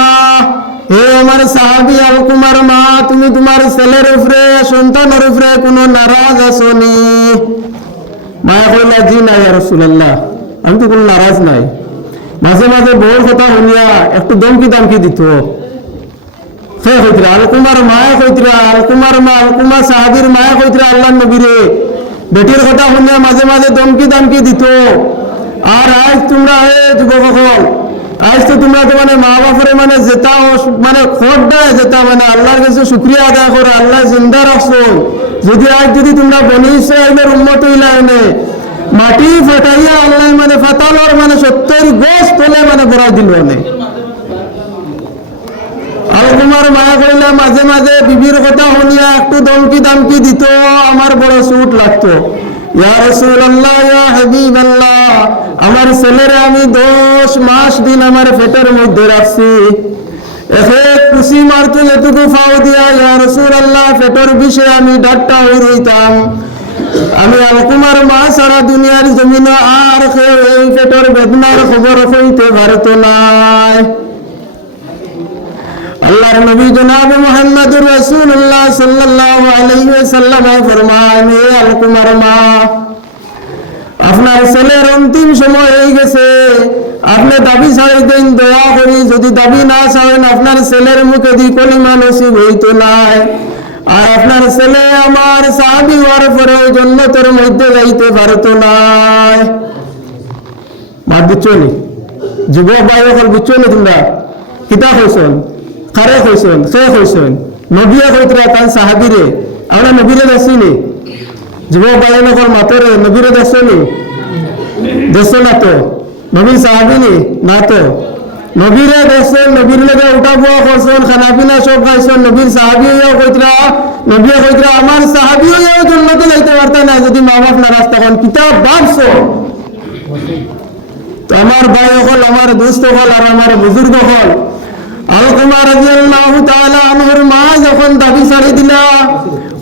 হে আমার সাহাবী আলকুমার মা, তুমি তোমার ছেলের উপরে সন্তানের উপরে কোনো নারাজ আছোনি? মায়া কইলা, জি না ইয়া রাসূলুল্লাহ, আমি তো কোনো নারাজ নাই। মাঝে মাঝে বউর কথা শুনিয়া একটু দমকি দামকি দিত। সে কইতরা আলকুমার মায়া কইতরা, আলকুমার মা, আলকুমা সাহাবীর মায়া কইতরা আল্লাহর নবীরে বেটির কথা শুনিয়া মাঝে মাঝে দমকি দামকি দিত। আর আজ তোমরা হে যুবকসকল, আজ তো তোমরা তো মানে মা বাপরে মানে যেটা মানে খোঁজ দেয়, যেটা মানে আল্লাহর কাছে শুকরিয়া আদায় করো, আল্লাহ জিন্দা রাখছো। যদি আজ যদি তোমরা বনি ইসরাইলের উম্মত হইলা এনে মাটি ফাটাইয়া আল্লাহ মানে ফাতালর মানে 70 গজ তোলে মানে বড়াই দিল না। আলকুমার মায়া কইলা মাঝে মাঝে বিবির কথা শুনিয়া একটু দমকি দামকি দিত, আমার বড় চোট লাগতো। ইয়া রাসূলুল্লাহ, ইয়া হাবিবাল্লাহ, আমার ছেলেরে আমি 10 মাস দিন আমার পেটের মধ্যে রাখছি, একে কুসি মারতো এটুকু ফাও দিয়া, ইয়া রাসূলুল্লাহ পেটের বিষে আমি ডাক্তা হয়ে রইতাম। আমি আলকুমার মা সারা দুনিয়ার জমিনে আর কেউ এই পেটের বেদনার খবর হইতে পারত নাই। আল্লাহর নবী জনাব মুহাম্মদুর রাসূলুল্লাহ সাল্লাল্লাহু আলাইহি ওয়াসাল্লাম ফরমান, হে আলকুমার মা, আপনার ছেলের অন্তিম সময় হয়ে গেছে, আপনি দাবি ছাড়াই দেন, দয়া করি যদি দাবি না ছাড়েন আপনার ছেলের মুখে দি কলিমা নসিব হইতো নাই। আর আপনার ছেলে আমার সাহাবী হওয়ার পরে জান্নাতের মধ্যে যাইতে পারতো নাই। মাত বুঝছো নি যুবক ভাই সকল, বুঝছো নি তোমরা কিতা কইছেন? কারে কইছেন? সে কইছেন নবীয়ে কইতরা তার সাহাবীরে, আমরা নবীরে দেখছিনি? যুবক ভাই সকল মাতরে নবীরে দেখছনি? দেখছো না তো? নবীর সাহাবী নি না তো? নবীরে দেখছেন, নবীর লগে উঠা বয়া করছেন, খানা পিনা সব খাইছেন, নবীর সাহাবীও কইতরা, নবীয়ে কইতরা আমার সাহাবীও জান্নাতে যাইতে পারতা না যদি মা বাপ নারাজ থাকেন। কিতাব ভাবছো তো আমার ভাই হল, আমার দোস্ত হল, আর আমার বুজুর্গ হল, আলকুমা রাদিয়াল্লাহু তাআলা আনহুর মা যখন দাবি ছাড়ি দিলা,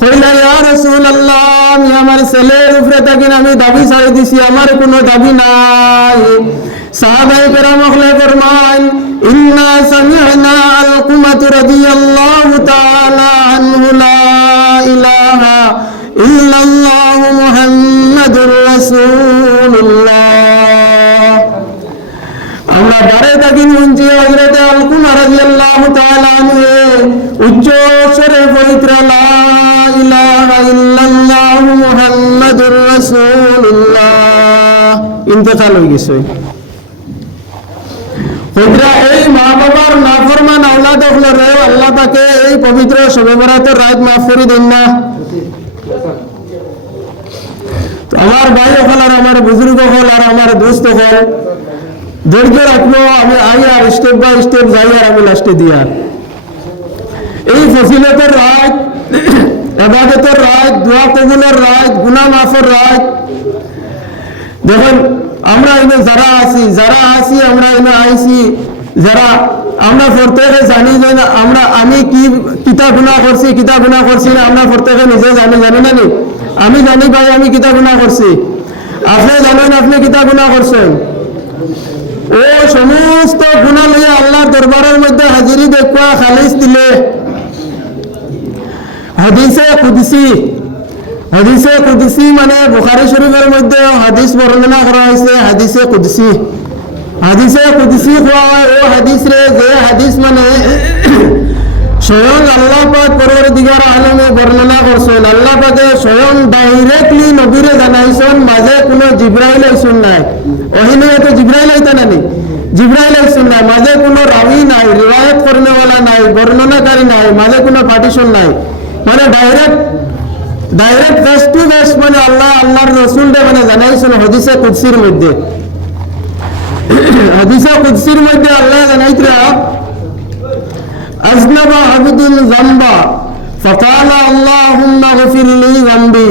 কইলা ইয়া রাসূলুল্লাহ, আমি আমার ছেলের উপরে থাকি আমি দাবি ছাড়ি দিছি, আমার কোনো দাবি নাই। সাহাবায়ে কেরাম হলে ফরমান ইন্না সামি'না আলকুমাত রাদিয়াল্লাহু তাআলা আনহু লা ইলাহা ইল্লাল্লাহু মুহাম্মাদুর রাসূলুল্লাহ। আমরা বারে থাকি শুনছি হযরত আলকুমা রাদিয়াল্লাহু তাআলা আনহু উচ্চ স্বরে পবিত্র লা ইলাহা ইল্লাল্লাহু মুহাম্মাদুর রাসূলুল্লাহ ইন্তেকাল হয়ে গেছে। এই মা বাবার নাফরমান আওলাদ হলে আল্লাহ তাকে এই পবিত্র শবে বরাতের রাত মাফ করে দেন না। আমার ভাই হল আর আমার বুজুর্গ হল আর আমার দোস্ত হল ধৈর্য রাখবো। আমি আই আর স্টেপ বাই স্টেপ যাই আর আমি লাস্টে দিয়া এই ফজিলতের রাত, ইবাদতের রাত, দোয়া কবুলের রাত, গুনাহ মাফের রাত। দেখুন আমরা এনে যারা আছি আমরা এনে আইছি যারা আমরা প্রত্যেকে জানি যে আমি কি কিতা গুনাহ করছি না আমরা প্রত্যেকে নিজে জানি না নি? আমি জানি ভাই আমি কিতা গুনাহ করছি, আপনি জানেন আপনি কিতা গুনাহ করছেন। ও সমস্ত গুনাহ লইয়া আল্লাহর দরবারের মধ্যে হাজিরি দেখবা খালিস দিলে হাদিসে কুদসি মানে বুখারী শরীফের মধ্যে হাদিস বর্ণনা করা হয়েছে। হাদিসে কুদসি হওয়া হয় ও হাদিস রে যে হাদিস মানে স্বয়ং আল্লাহ পাক পরওয়ারদিগার আলমে বর্ণনা করছেন। আল্লাহ পাকে স্বয়ং ডাইরেক্টলি নবীরে জানাইছেন, মাঝে কোনো জিবরাইল আইছেন নাই। ওহিনে তো জিবরাইল আইতা নানি, জিবরাইল আইছেন নাই, মাঝে কোনো রাবি নাই, রিওয়ায়াত করনেওয়ালা নাই, বর্ণনাকারী নাই, মাঝে কোনো পার্টিশন নাই, মানে ডাইরেক্ট ফেস টু ফেস মানে আল্লাহর রাসূলকে মানে জানাইছেন হাদিসে কুদসির মধ্যে। হাদিসে কুদসির মধ্যে আল্লাহ জানাইতরা আজনাবা আবদুন যামবা ফাকালা আল্লাহুম্মা গফির লি যামবি।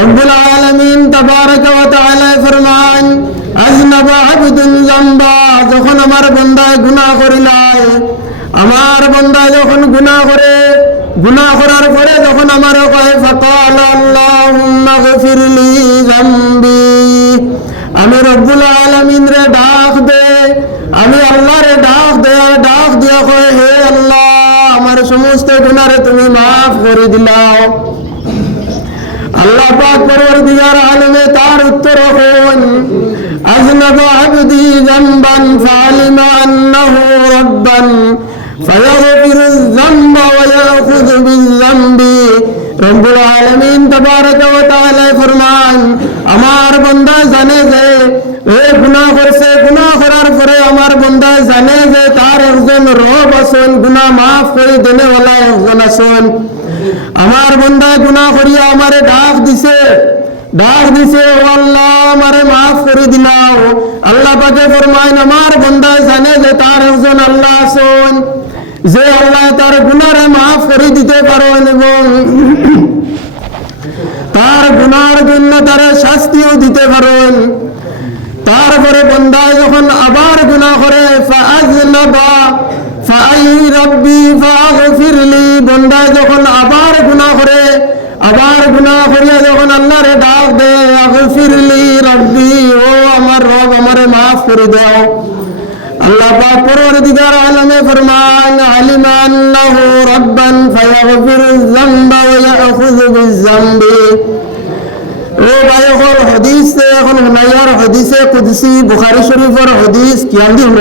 রব্বুল আলামিন তাবারাকা ওয়া তাআলা ফরমান আজনাবা আবদুন যামবা, যখন আমার বান্দা গুনাহ করিলায়, আমার বান্দা যখন গুনাহ করে, গুনাহ করার পরে যখন আমার কয় ফাকালা আল্লাহুম্মা গফির লি যামবি, আমি রব্বুল আলামিন রে ডাক দে, আমি আল্লাহরে ডাক দিয়া কয় হে আল্লাহ আমার সমস্ত গুনাহরে তুমি মাফ করে দিলাও। আল্লাহ পাক পরওয়ারদিগার আলমে তার উত্তর হন আজনাবা আবদি যামবান ফাআলিমা আন্নাহু রাব্বান ফায়াগফিরু যামবা ওয়া ইয়াখুযু বিয-যামবি। রব্বুল আলামিন তাবারাকা ওয়া তাআলা ফরমান আমার বান্দা জানে যে এ গুনাহ করছে, গুনাহ করার পরে আমার বান্দা জানে যে তার একজন রব আছেন, গুনাহ মাফ করে দেনেওয়ালা একজন আছেন। আমার বান্দা গুনাহ করিয়া আমারে ডাক দিছে ও আল্লাহ আমারে মাফ করে দিলাও। আল্লাহ পাকে ফরমায় আমার বান্দা জানে যে তার একজন আল্লাহ আছেন, যে আল্লাহ তার গুনাহরে মাফ করে দিতে পারেন এবং তার গুনাহর জন্য তার শাস্তিও দিতে পারেন। তারপরে বান্দা যখন আবার গুনাহ করে ফাআযনাবা ফাআই রাব্বি ফাগফিরলি, বান্দা যখন আবার গুনাহ করে, আবার গুনাহ করিয়া যখন আল্লাহরে ডাক দে আগফিরলি রাব্বি, ও আমার রব আমারে মাফ করে দাও। আল্লাহ পাক পরওয়ারদিগার আলমে ফরমান আলিমা আন্নাহু রাব্বান ফায়াগফিরুয যামবা ওয়া ইয়াখুযু বিয-যামবি। ও ভাই হল হাদিস এখন হুনাইয়ার হাদিসে কুদসি বুখারী শরীফের হাদিস কিয়াম দিল।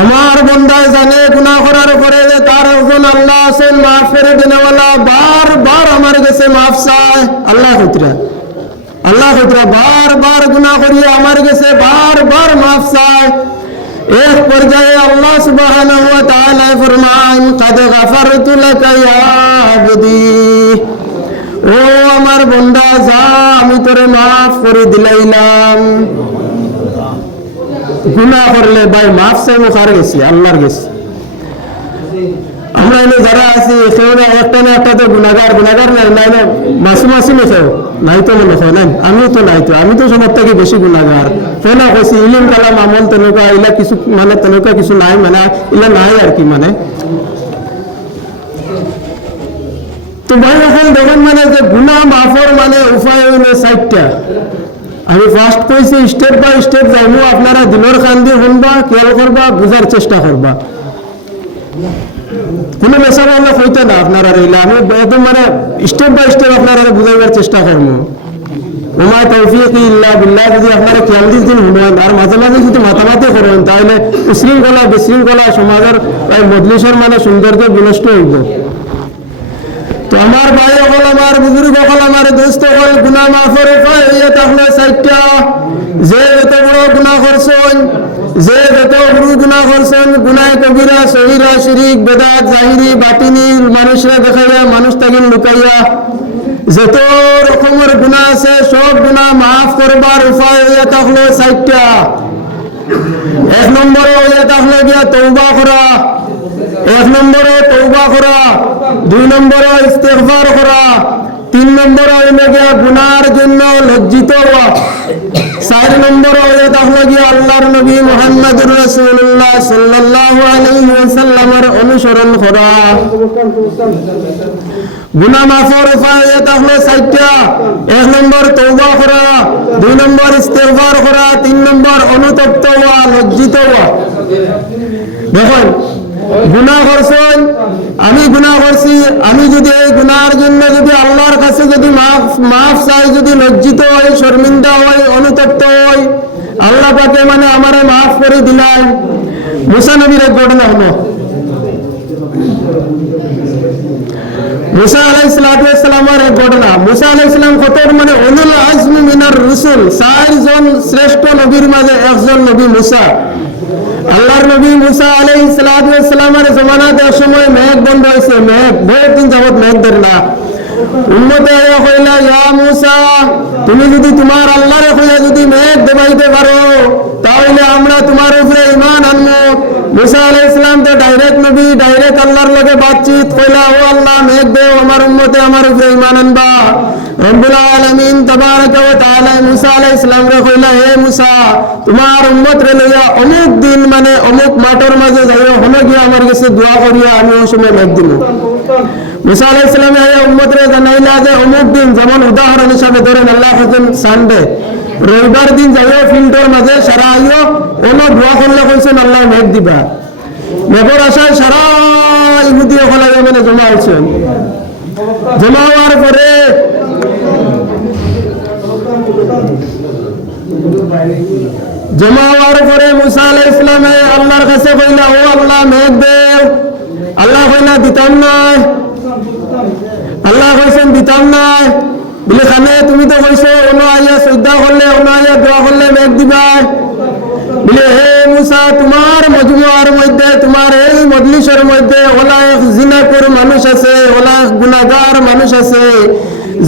আমার বান্দা জানে গুনাহ করার পরে যে তার একজন আল্লাহ আছেন মাফ করে দেনেওয়ালা, বারবার আমার কাছে মাফ চায়। আল্লাহ কইতরা বারবার গুনাহ করিয়া আমার কাছে বারবার মাফ চায়। এক পর্যায়ে আল্লাহ সুবহানাহু ওয়া তাআলা ফরমান কাদ গাফারতু লাকা ইয়া আবদি, ও আমার বান্দা যা আমি তোরে মাফ করে দিলাইলাম। গুনাহ করলে ভাই মাফ চাইবো কার গেছি? আল্লাহর গেছি। আমরা এনে যারা আছি সেখানে একটা না একটা তো গুনাহগার নাই না মাসুম নেই নাই তো মনে হয় নাই, আমিও তো নাই তো, আমি তো সবার থেকে বেশি গুনাহগার। ফেনা কইছি ইলম কালাম আমল তেনেকুৱা ইলা কিছু মানে তেনেকুৱা কিছু নাই, মানে ইলা নাই আর কি। মানে তো ভাই এখন দেখুন মানে যে গুনাহ মাফর মানে উপায় হইল 4টা। আমি ফার্স্ট কইছি স্টেপ বাই স্টেপ যাইমু, আপনারা দিনের কান দিয়ে শুনবা, খেয়াল করবা, বুঝার চেষ্টা করবা। কোনো মেসা বললে হইতে না আপনারা রইলে, আমি একদম মানে স্টেপ বাই স্টেপ আপনারা বুঝাইবার চেষ্টা করবো। ওমা তৌফিক ইল্লা বিল্লাহ। যদি আপনারা খেয়াল দিন শুনেন আর মাঝে মাঝে যদি মাতামাতি করেন, তাহলে উশৃঙ্খলা বিশৃঙ্খলা সমাজের মজলিসের মানে সৌন্দর্য বিনষ্ট হইব। তো আমার ভাই হল, আমার বুজুর্গ হল, আমার দোস্ত হল, গুনাহ মাফের উপায় হইয়া থাকলে চারটা। যে যত বড় গুনাহ করছেন, যে যত বড় গুনাহ করছেন, গুনাহ কবিরা, সগীরা, শিরিক, বেদাত, জাহিরি, বাতিনি, মানুষরা দেখাইয়া, মানুষ তাকে লুকাইয়া যত রকমের গুনাহ আছে, সব গুনাহ মাফ করবার উপায় হইয়া থাকলো চারটা। এক নম্বরে হইয়া থাকলে গিয়া তওবা করা, এক নম্বরে তওবা করা, দুই নম্বরে ইস্তেগফার করা, তিন নম্বরে হইলে গিয়া গুনার জন্য লজ্জিত হওয়া, চার নম্বরে হইয়া থাকলে গিয়া আল্লাহর নবী মুহাম্মদুর রাসূলুল্লাহ সাল্লাল্লাহু আলাইহি ওয়াসাল্লামের অনুসরণ করা। গুনাহ মাফের উপায় হইয়া থাকলে চারটা। এক নম্বর তওবা করা, দুই নম্বর ইস্তেগফার করা, তিন নম্বর অনুতপ্ত হওয়া, লজ্জিত হওয়া। দেখুন, গুনাহ করছেন, আমি গুনাহ করছি, আমি যদি এই গুনাহের জন্য যদি আল্লাহর কাছে যদি মাফ চাই, যদি লজ্জিত হই, শর্মিন্দা হই, অনুতপ্ত হই, আল্লাহ পাকে মানে আমারে মাফ করে দিলেন। মুসা নবীর এক ঘটনা হলো। মুসা আলাইহিস সালামের এক ঘটনা। মুসা আলাইহিস সালাম কত মানে উলুল আজমি মিনার রসুল, 4 জন শ্রেষ্ঠ নবীর মাঝে একজন নবী মুসা। আল্লাহর নবী মুসা আলাইহিস সালামের জমানাতে এক সময় মেঘ বন্ধ হয়েছে, মেঘ বহুত দিন যাবত মেঘ ধরে না। উম্মতে কইলা, ইয়া মুসা, তুমি যদি তোমার আল্লাহরে কইয়া যদি মেঘ দেবাইতে পারো, তাহলে আমরা তোমার উপরে ঈমান আনবো। মুসা আলাইহিস সালাম তো ডাইরেক্ট নবী, ডাইরেক্ট আল্লাহর লগে বাতচিত। কইলা, ও আল্লাহ, মেঘ দেও, আমার উম্মতে আমার উপরে ঈমান আনবা। রব্বুল আলামিন তাবারাকা ওয়া তাআলা মুসা আলাইহিস সালাম রে কইলা, হে মুসা, তোমার উম্মত রে লইয়া অমুক দিন মানে অমুক মাঠের মাঝে যাইও, হলে গিয়া আমার কাছে দোয়া করিয়া আমি ওই সময় মেঘ দিব। মুসা আলাইহিস সালাম উম্মত রে জানাইলা যে অমুক দিন, যেমন উদাহরণ হিসাবে ধরেন আল্লাহ হাকিম সানডে, রবিবার দিন যাইও ফিল্ডের মাঝে সারা আইও, অন্য দোয়া করলে কইছেন আল্লাহ মেঘ দিবা। মেঘের আশায় সারা ইহুদি হলে মানে জমা হয়েছেন। জমা হওয়ার পরে মুসা আলাইহিস সালাম আল্লাহর কাছে কইলা, ও আল্লাহ, মেঘ দেও। আল্লাহ কইলা, দিতাম নাই। আল্লাহ কইছেন দিতাম নাই বলে, খানে তুমি তো কইছো অন্য আইয়া শ্রদ্ধা করলে, অন্য আইয়া দোয়া করলে মেঘ দিবা। বলে, হে মুসা, তোমার মজমুয়ার মধ্যে, তোমার এই মজলিসের মধ্যে অনেক জিনাকুর মানুষ আছে, অনেক গুনাহগার মানুষ আছে,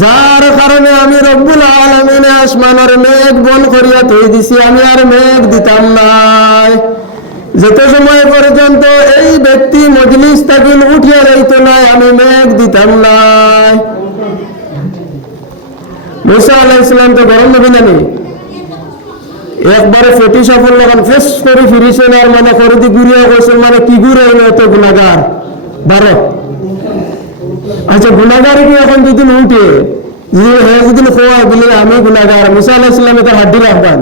যার কারণে আমি রব্বুল আলামিন আসমানের মেঘ বন করিয়া থই দিছি, আমি আর মেঘ দিতাম নাই। যত সময় পর্যন্ত এই ব্যক্তি মজলিস থেকে উঠিয়া যাইতো নাই, আমি মেঘ দিতাম নাই। মুসা আলাইহিস সালাম তো গরম নবী নানি, একবারে ফেটি সফল লাগান ফেস করে ফিরিছেন, আর মানে খরদি ঘুরিয়া কইছেন, মানে কি ঘুরে এত গুনাহগার 12। আচ্ছা, গুনাহগার কি এখন দুদিন উঠে যেদিন খোয়ায় বলে আমি গুনাহগার। মুসা আলাইহিস সালাম তার হাড্ডি রাখবেন,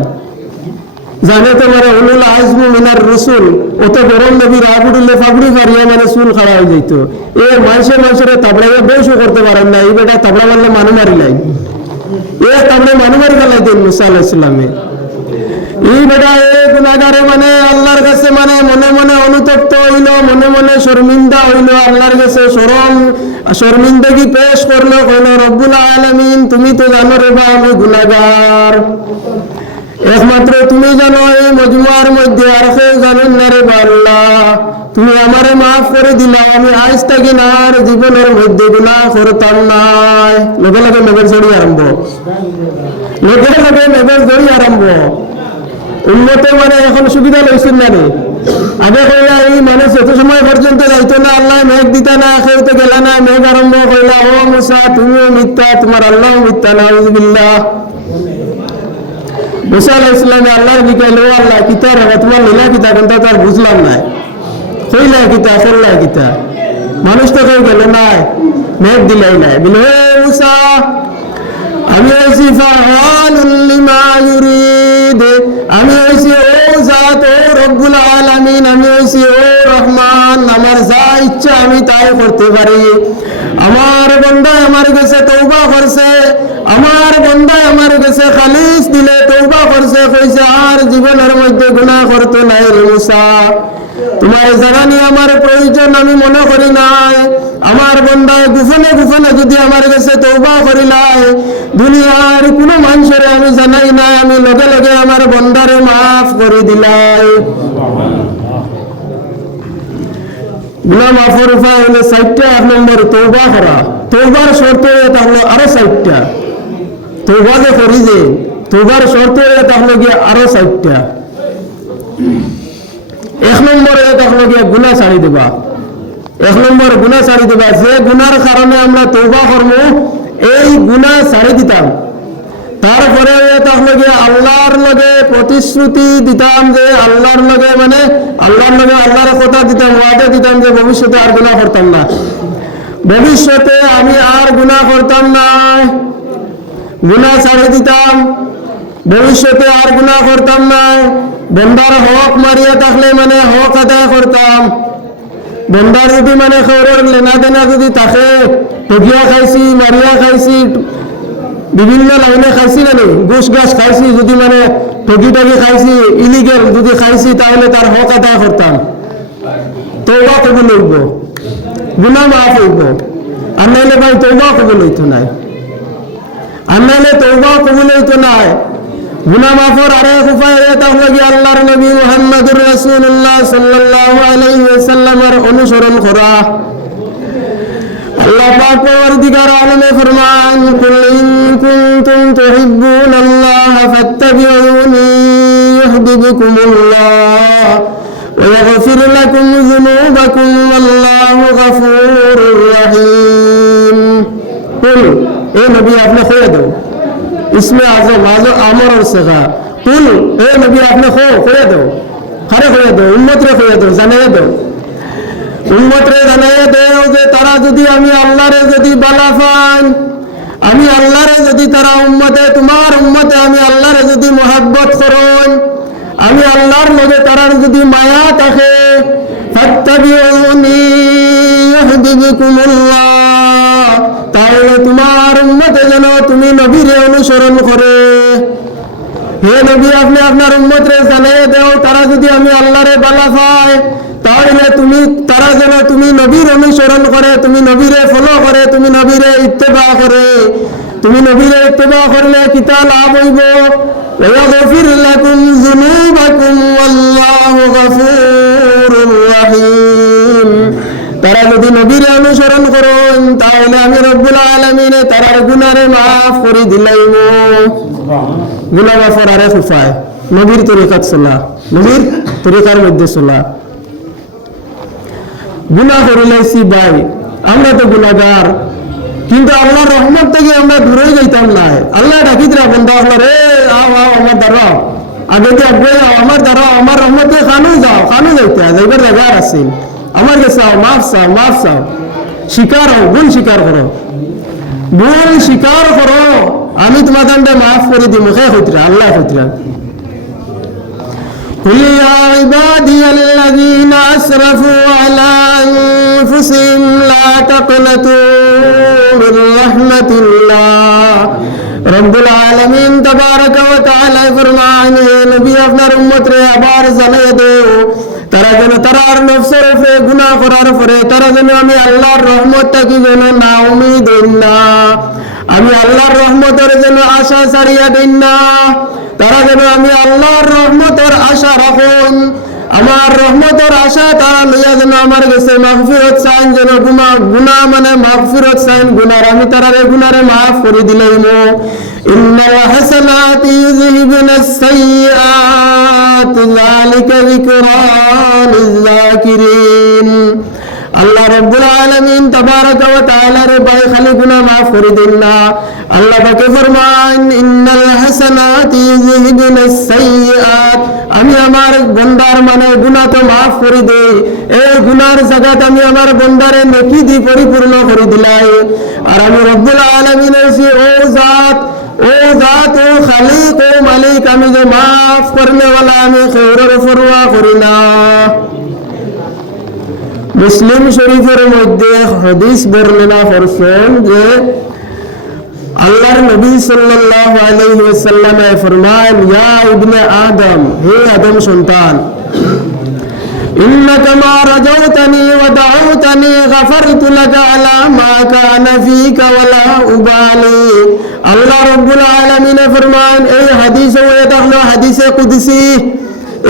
জানে তো মানে উলুল আজমি মিনার রসুল, অত গরম নবী রাগ উঠলে ফাবড়ি ফারিয়া মানে চুল খাড়া হয়ে যাইতো। এ মানুষের তাবড়াইয়া বেশও করতে পারেন না, এই বেটা তাবড়া মারলে মানু মারিলাই, এ তাবড়ে মানু মারি ফেলাই দেন মুসা আলাইহিস সালামে। এই বেটা এ গুনাহগারে মানে আল্লাহর কাছে মানে মনে মনে অনুতপ্ত হইল, মনে মনে শর্মিন্দা হইল, আল্লাহর কাছে শর্মিন্দগি পেশ করলো। কইল, রব্বুল আলামিন, তুমি তো জানো রে বা আমি গুনাহগার, একমাত্র তুমি জানো এই মজমুয়ার মধ্যে, আর কেউ জানেন না রে আল্লাহ। তুমি আমারে মাফ করে দিলা, আমি আজ থেকে না আর জীবনের মধ্যে গুনাহ করতাম নাই। লগে লগে মেঘের জড়ি আরম্ভ, লগে লগে মেঘের জড়ি আরম্ভ। উন্নত মানে এখন সুবিধা লইছেন না রে। আগে কইলা এই মানুষ এত সময় পর্যন্ত যাইতো না, আল্লাহ মেঘ দিতা না, কেউ তো গেলা না, মেঘ আরম্ভ কইলা, ও মুসা, তুমিও মিথ্যা, তোমার আল্লাহ মিথ্যা, নাউযুবিল্লাহ। মুসা আলাইহিস সালাম আল্লাহর দিকে, ও আল্লাহ, কিতা রে তোমার লীলা কিতা, কোনটা তার বুঝলাম না, কইলা কিতা, করলা কিতা। মানুষ তো কেউ গেল নাই, মেঘ দিলাই নাই। বলে, হে মুসা, আমি হইছি ফাআলুল লিমা মা ইউরিদ, আমি হইছি ও জাত ও রব্বুল আলামিন, আমি হইছি ও রহমান, আমার যা ইচ্ছা আমি তাই করতে পারি। আমার বন্দায় আমার কাছে তওবা করছে, আমার বন্দায় আমার কাছে খালিস দিলে তওবা করছে, কইছে আর জীবনের মধ্যে গুনাহ করতে নাই রে মুসা। তোমার জানানি আমার প্রয়োজন আমি মনে করি নাই। আমার বন্দায় গোপনে গোপনে যদি আমার কাছে তওবা করিলাই, দুনিয়ার কোনো মানুষের আমি জানাই নাই, আমি লগে লগে আমার বন্দারে মাফ করে দিলাই। গুনাহ মাফের উপায় হলো 4টা। 1 নম্বর তওবা করা, তওবার শর্ত এটা হলো আরো 4টা। তওবা যে করি যে তওবার শর্ত এটা হলো গিয়ে আরো 4টা। 1 নম্বরে এটা হলো গিয়ে গুনাহ ছাড়ি দেবা। 1 নম্বর গুনাহ ছাড়ি দেবা। যে গুনার কারণে আমরা তওবা করব এই গুনাহ ছাড়ি দিতাম, তারপরে এটা হলো গিয়ে আল্লাহর লগে প্রতিশ্রুতি দিতাম যে আল্লাহর লগে মানে আল্লাহর লগে আল্লাহর কথা দিতাম, ওয়াদা দিতাম যে ভবিষ্যতে আর গুনাহ করতাম না, ভবিষ্যতে আমি আর গুনাহ করতাম না, গুনাহ ছাড়ি দিতাম, ভবিষ্যতে আর গুনাহ করতাম না। বন্দার হক মারিয়া থাকলে মানে হক আদায় করতাম। বন্দার যদি মানে খবরের লেনা দেনা যদি থাকে, ঠকিয়া খাইছি, মারিয়া খাইছি, বিভিন্ন লাইনে খাইছি না ঘুষ গাছ খাইছি, যদি মানে ঠকি টকি খাইছি, ইলিগেল যদি খাইছি, তাহলে তার হক আদায় করতাম। তওবা কবুল হইব, গুনাহ মাফ হইব। আর নাইলে ভাই তওবা কবুল হইতো নাই, আর নাইলে তওবা কবুল হইতো নাই। গুনাহ মাফের আরেক উপায় এটা হলো কি আল্লাহর নবী মুহাম্মদুর রাসূলুল্লাহ সাল্লাল্লাহু আলাইহি ওয়াসাল্লামের অনুসরণ করা। আল্লাহ পাক পরওয়ারদিগার আলমে ফরমান, কুল ইন কুনতুম তুহিব্বুনাল্লাহ ফাত্তাবিউনি ইউহিব্বুকুমুল্লাহ ওয়া ইয়াগফির লাকুম যুনুবাকুম ওয়াল্লাহু গফুরুর রহিম। কুল, এ নবী আপনি কয়ে দাও, इसमें आजम आजम आमर और सगा, कुल ए नबी आपने खोया दो, खरे खोया दो, उम्मत रे खोया दो, জানাইয়া দাও, উম্মত রে জানাইয়া দাও যে তারা যদি আমি আল্লাহরে যদি বালা পাই, আমি আল্লাহরে যদি তারা উম্মতে তোমার উম্মতে আমি আল্লাহরে যদি মহব্বত করুন, আমি আল্লাহর লগে তারার যদি মায়া থাকে, ফাত্তাবিউনি ইউহিব্বুকুমুল্লাহ, তাহলে তোমার উম্মতে যেন তুমি নবীরে অনুসরণ করে। হে নবী আপনি আপনার উম্মতরে জানিয়ে দাও, তারা যদি আমি আল্লাহরে বালা পাই, তাহলে তুমি তারা যেন তুমি নবীর অনুসরণ করে, তুমি নবীরে ফলো করে, তুমি নবীরে ইত্তেবা করে। তুমি নবীরে ইত্তেবা করলে কিতা লাভ হইব? ওয়াগফির লাকুম যুনুবাকুম ওয়াল্লাহু গফুরুর রহিম। তারা যদি নবীর অনুসরণ করেন তাহলে আমি রব্বুল আলামিন তারার গুনাহরে মাফ করে দিলাইব। গুনাহ মাফের আরেক উপায় নবীর তরিকাত চলা, নবীর তরিকার মধ্যে চলা। গুনাহ করিলাইছি ভাই, আমরা তো গুনাহগার, কিন্তু আল্লাহর রহমত থেকে আমরা দূরে যাইতাম না। আল্লাহ ডাকিতরা বন্ধা আল্লাহ রে আও আও আমার দাঁড়াও, আগে যে আগে আমার দাঁড়াও, আমার রহমতে খানু যাও, খানু যাইতে যাইবার জায়গা আছে, আমার কাছে আও, মাফ চাও, মাফ চাও, স্বীকার হও, ভুল স্বীকার করো, ভুল স্বীকার করো, আমি তোমাদের মাফ করে দিব। কে হইতরা? আল্লাহ হইতরা। قل يا عبادي الذين أسرفوا على أنفسهم لا تقنطوا من رحمة الله। রব্বুল আলামিন তাবারাকা ওয়া তাআলা ফরমান, হে নবী আপনার উম্মত রে আবার জানিয়ে দাও, তারা যেন তারার নফসের উপরে গুনাহ করার পরে তারা যেন আমি আল্লাহর রহমত থেকে যেন না উম্মিদ হইন না, আমি আল্লাহর রহমতের যেন আশা ছাড়িয়া দিন না, তারা যেন আমি আল্লাহর রহমতের আশা রাখুন, আমার রহমতের আশা তারা লইয়া যেন আমার কাছে মাগফিরত চাইন, যেন গুনাহ মানে মাগফিরত চাইন, গুনার আমি তারারে গুনারে মাফ করে দিলাম। ইন্নাল হাসানাতি ইউযহিবুনাস সাইয়্যাত যালিকা যিকরা লিয-যাকিরিন। আল্লাহ রাব্বুল আলামিন তাবারাকা ওয়া তাআলা রে ভাই খালি গুনাহ মাফ করে দেন না, আল্লাহ পাকে ফরমান ইন্নাল হাসানাতি ইউযহিবুনাস সাইয়্যাত, আমি আমার বান্দার মানে গুনাহ তো মাফ করে দেই, এই গুনার জায়গাতে আমি আমার বান্দারে নেকি দি পরিপূর্ণ করে দিলাই। আর আমি রব্বুল আলামিনের যে ও জাত, ও জাত, ও খালিক, ও মালিক, আমি যে মাফ করনেওয়ালা, আমি খেউরের পরোয়া করি না। মুসলিম শরীফের মধ্যে হাদিস বর্ণনা করছেন যে আল্লাহর নবী সাল্লাল্লাহু আলাইহি ওয়াসাল্লাম ফরমান, ইয়া ইবনে আদম, হে আদম সন্তান, ইন্নাকা মা রাজাউতানি ওয়া দাউতানি গফারতু লাকা আলা মা কানা ফীকা ওয়ালা উবালি। আল্লাহ রাব্বুল আলামিন ফরমান, এই হাদিসে ওয়াত হলো হাদিসে কুদসি,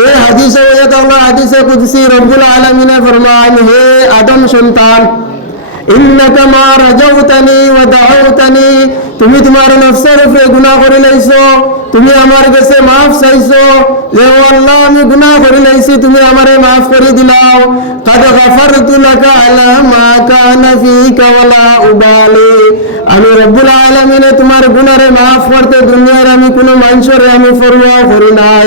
এই হাদিসে ওয়াত হলো হাদিসে কুদসি। রব্বুল আলামিন ফরমান, হে আদম সন্তান, ইন্নাকা মা রাজাউতানি ওয়া দাউতানি, তুমি তোমার নফসের উপরে গুনাহ করে লাইছো, তুমি আমার কাছে মাফ চাইছো যে ও আল্লাহ আমি গুনাহ করে লাইছি, তুমি আমারে মাফ করে দিলাও। কাদ গফারতু লাকা আলা মা কানা ফীকা ওয়ালা উবালি, আমি রব্বুল আলামিন তোমার গুনাহরে মাফ করতে দুনিয়ার আমি কোনো মানুষের আমি পরোয়া করি নাই।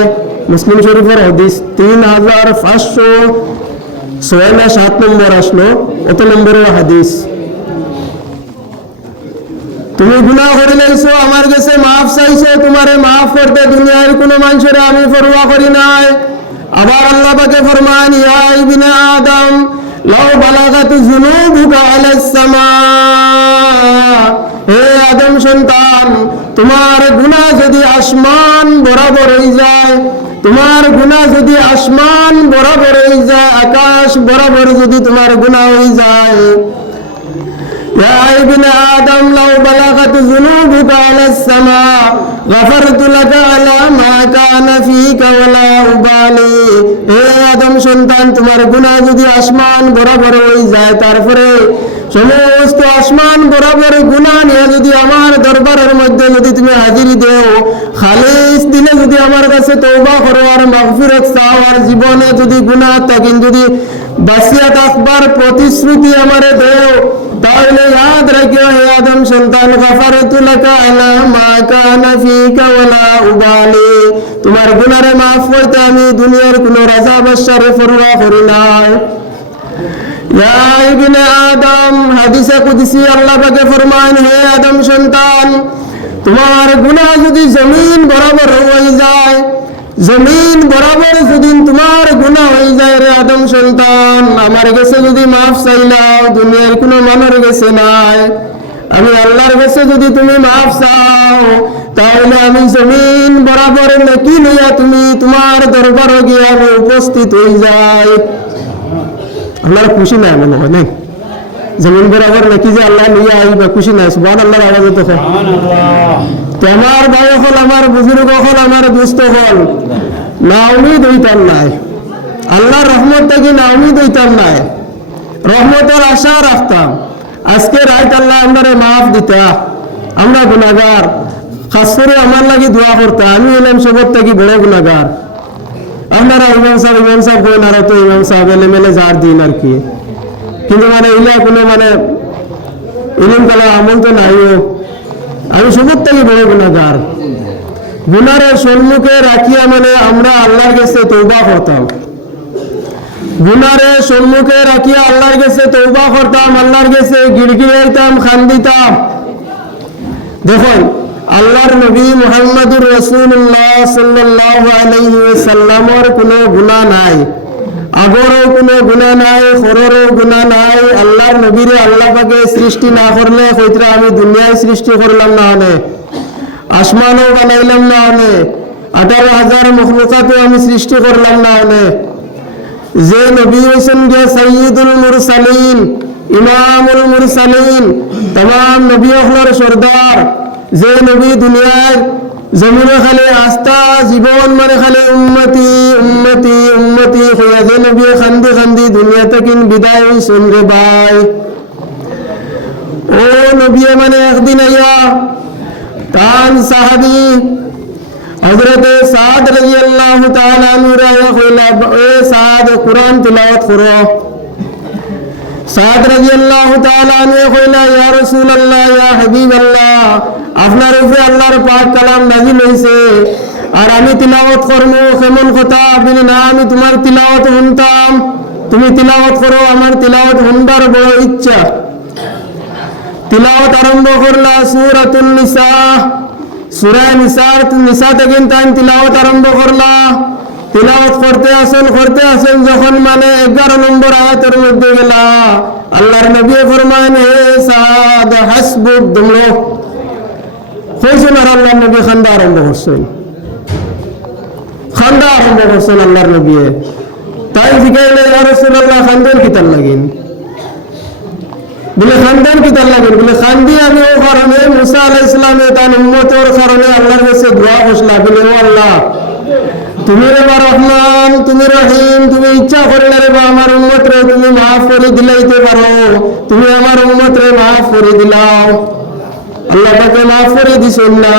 মুসলিম শরীফের হাদিস 3506 নম্বর আসলো, অত নম্বরের হাদিস। তুমি গুনাহ করে লাইছো, আমার কাছে মাফ চাইছো, তোমারে মাফ করতে দুনিয়ার কোনো মানুষের আমি পরোয়া করি নাই। আবার আল্লাহ পাকে ফরমান, ইয়া ইবনে আদম লাউ বালাগাত যুনুবুকা আলাস সামা, হে আদম সন্তান, তোমার গুনাহ যদি আসমান বরাবর হয়ে যায়, তোমার গুনাহ যদি আসমান বরাবর হয়ে যায়, আকাশ বরাবর যদি তোমার গুনাহ হয়ে যায়, ইয়া ইবনে আদম লাউ বালাগাত যুনুবুকা আলাস সামা গফারতু লাকা আলা মা কানা ফীকা ওয়ালা উবালি। হে আদম সন্তান, তোমার গুনাহ যদি আসমান বরাবর হয়ে যায়, তারপরে সমস্ত আসমান বরাবর গুনাহ নিয়ে যদি আমার দরবারের মধ্যে যদি তুমি হাজিরি দেও, খালিস দিলে যদি আমার কাছে তওবা করো আর মাগফিরাত চাও, আর জীবনে যদি গুনাহ থাকে যদি বাঁচিয়া থাকবার প্রতিশ্রুতি আমারে দেও, তাহলে ইয়াদ রাখিও হে আদম সন্তান, গফারতু লাকা আলা মা কানা ফীকা ওয়ালা উবালি, তোমার গুনাহরে মাফ করতে আমি দুনিয়ার কোনো রাজা বাদশারে পরোয়া করি নাই। ইয়া ইবনে আদম, হাদিসে কুদসি আল্লাহ পাকে ফরমান, হে আদম সন্তান, তোমার গুনাহ যদি জমিন বরাবর হয়ে যায়, জমিন বরাবর যদি তোমার গুনাহ হয়ে যায় রে আদম সন্তান, আমার কাছে যদি মাফ চাইলাও, দুনিয়ার কোনো মানুষের কাছে নাই, আমি আল্লাহর কাছে যদি তুমি মাফ চাও, তাহলে আমি জমিন বরাবর নেকি লইয়া তুমি তোমার দরবারে গিয়ে আমি উপস্থিত হয়ে যাই। আল্লাহর খুশি নাই মনে হয় নাই, জমিন বরাবর নাকি যে আল্লাহ লইয়া আইবা, খুশি নাই? সুবহানাল্লাহর আওয়াজ তো তোমার ভাই হল, আমার বুজুর্গ হল, আমার দুস্থ হল, না উমিদ হইতাম নাই, আল্লাহর রহমত থেকে না উমিদ হইতাম নাই, রহমতের আশা রাখতাম। আজকে রাত আল্লাহ আমরা মাফ দিতা, আমরা গুনাহগার, খাস করে আমার লাগি দোয়া করতা, আমি এলাম সবর থেকে বড় গুনাহগার। আপনারা ইমাম সাহেব কই না, তো ইমাম সাহেব এলেমেলে যার দিন আর কি, কিন্তু মানে ইলা কোনো মানে ইলিম কালা আমল তো নাইও, আমি সবর থেকে বড় গুনাহগার। গুনাহের সম্মুখে রাখিয়া মানে আমরা আল্লাহর কাছে তওবা করতাম, গুনাহের সম্মুখে রাখিয়া আল্লাহর কাছে তওবা করতাম, আল্লাহর কাছে গিড়গিড়াইতাম, খান্দিতাম। দেখুন আল্লাহর নবী মুহাম্মদুর রাসূলুল্লাহ সাল্লাল্লাহু আলাইহি ওয়াসাল্লামের কোনো গুনাহ নাই, আগরও কোনো গুনাহ নাই, পরেরও গুনাহ নাই। আল্লাহর নবীরে আল্লাহ পাকে সৃষ্টি না করলে কইতরা আমি দুনিয়ায় সৃষ্টি করলাম না হলে, আসমানও বানাইলাম না হলে, 18,000 মখলুকাতও আমি সৃষ্টি করলাম না হলে। যে নবী হইছেন গিয়ে সাইয়্যিদুল মুরসালিন, ইমামুল মুরসালিন, तमाम নবী হলর সরদার, যে নবী দুনিয়ার জমিনে খালি আস্থা জীবন মানে খালি উম্মতি উম্মতি উম্মতি হইয়া, যে নবী খান্দি খান্দি দুনিয়া থেকে বিদায় হইছেন রে ভাই। ও নবী মানে একদিন আইয়া তান সাহাবী হযরত সাদ রাদিয়াল্লাহু তাআলা আনহু রায়া কইলা, এ সাদ কুরআন তিলাওয়াত করো। সাদ রাদিয়াল্লাহু তাআলা আনহু কইলা, ইয়া রাসূলুল্লাহ, ইয়া হাবিবাল্লাহ, আপনার উপরে আল্লাহর পাক কালাম নাযিল হইছে, আর আমি তিলাওয়াত করব, কেমন কথা? আপনি না, আমি তোমার তিলাওয়াত শুনতাম, তুমি তিলাওয়াত করো, আমার তিলাওয়াত শুনবার বড় ইচ্ছা। তিলাওয়াত আরম্ভ করলা সূরাতুন নিসা, সূরা নিসা থেকে তাই তিলাওয়াত আরম্ভ করলা। তিলাওয়াত করতে আসেন যখন মানে 11 নম্বর আয়াতের মধ্যে গেলা, আল্লাহর নবী ফরমান হে সাদ হাসবুক দুমলো কইছেন। আর আল্লাহর নবী খান্দা আরম্ভ করছেন আল্লাহর নবী। তাই জিজ্ঞাসা ইয়া রাসূলুল্লাহ খান্দেন কিতার লাগিন? বলে খান্দেন কিতার লাগিন? বলে খান্দি আমি ও কারণে মুসা আলাইহিস সালামে তার উম্মতের কারণে আল্লাহর কাছে দোয়া করলা। বলে ও আল্লাহ, তুমি রে রহমান, তুমি রহিম, তুমি ইচ্ছা করলে রে আমার উম্মত রে তুমি মাফ করে দিলাইতে পারো, তুমি আমার উম্মত রে মাফ করে দিলাও। আল্লাহ তাকে মাফ করে দিছেন না।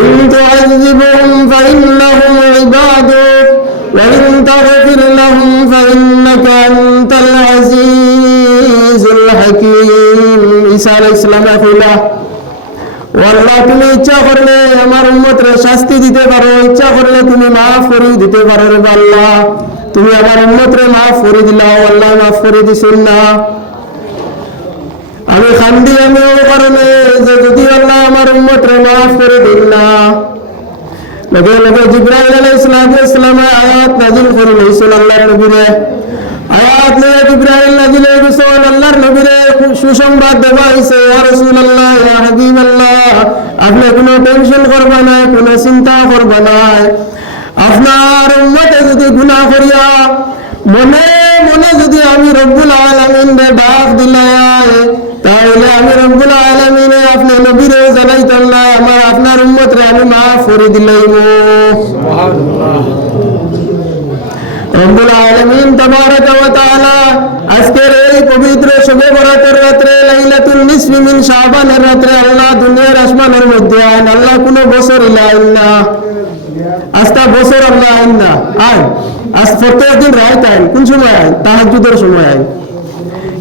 ইন তুআযিবহুম ফাইন্নাহুম ইবাদুক ওয়া ইন তাগফির লাহুম ফাইন্নাকা আনতাল আজিজুল হাকীম। ঈসা আলাইহিস সালাম কইলা, ও আল্লাহ, তুমি ইচ্ছা করলে আমার উম্মতরে শাস্তি দিতে পারো, ইচ্ছা করলে তুমি মাফ করে দিতে পারো রে আল্লাহ, তুমি আমার উম্মতরে মাফ করে দিলাও। আল্লাহ মাফ করে দিছেন না। আমি খান্দি আমি ও কারণে যে যদি আল্লাহ আমার উম্মতরে মাফ করে দিন না। লগে লগে জিবরাইল আলাইহিস সালাম আয়াত নাযিল করে লইছেন আল্লাহর নবীরে। আয়াত নিয়ে জিবরাইল নাযিল হয়ে গেছে আল্লাহর নবীরে সুসংবাদ দেওয়া হয়েছে, ইয়া রাসূলুল্লাহ, ইয়া হাবিবাল্লাহ, আপনি কোনো টেনশন করবা না, কোনো চিন্তা করবা না। আপনার উম্মতে যদি গুনাহ করিয়া মনে মনে যদি আমি রব্বুল আলামিনকে ডাক দিলাই, তাহলে আমি রব্বুল আলামিনে আপনি নবীরে জানাইতাম না, আমার আপনার উম্মতরে আমি মাফ করে দিলাম। সুবহানাল্লাহ। রব্বুল আলামিন তাবারাকা ওয়া তাআলা আজকের এই পবিত্র শবে বরাতের রাতে লাইলাতুল নিসফি মিন শাবানের রাতে আল্লাহ দুনিয়ার আসমানের মধ্যে আইন। আল্লাহ কোন বছর ইলাইন না, আস্তা বছর আল্লাহ আইন না, আইন আজ প্রত্যেক দিন রাত আইন। কোন সময় আইন? তাহাজ্জুদের সময় আইন।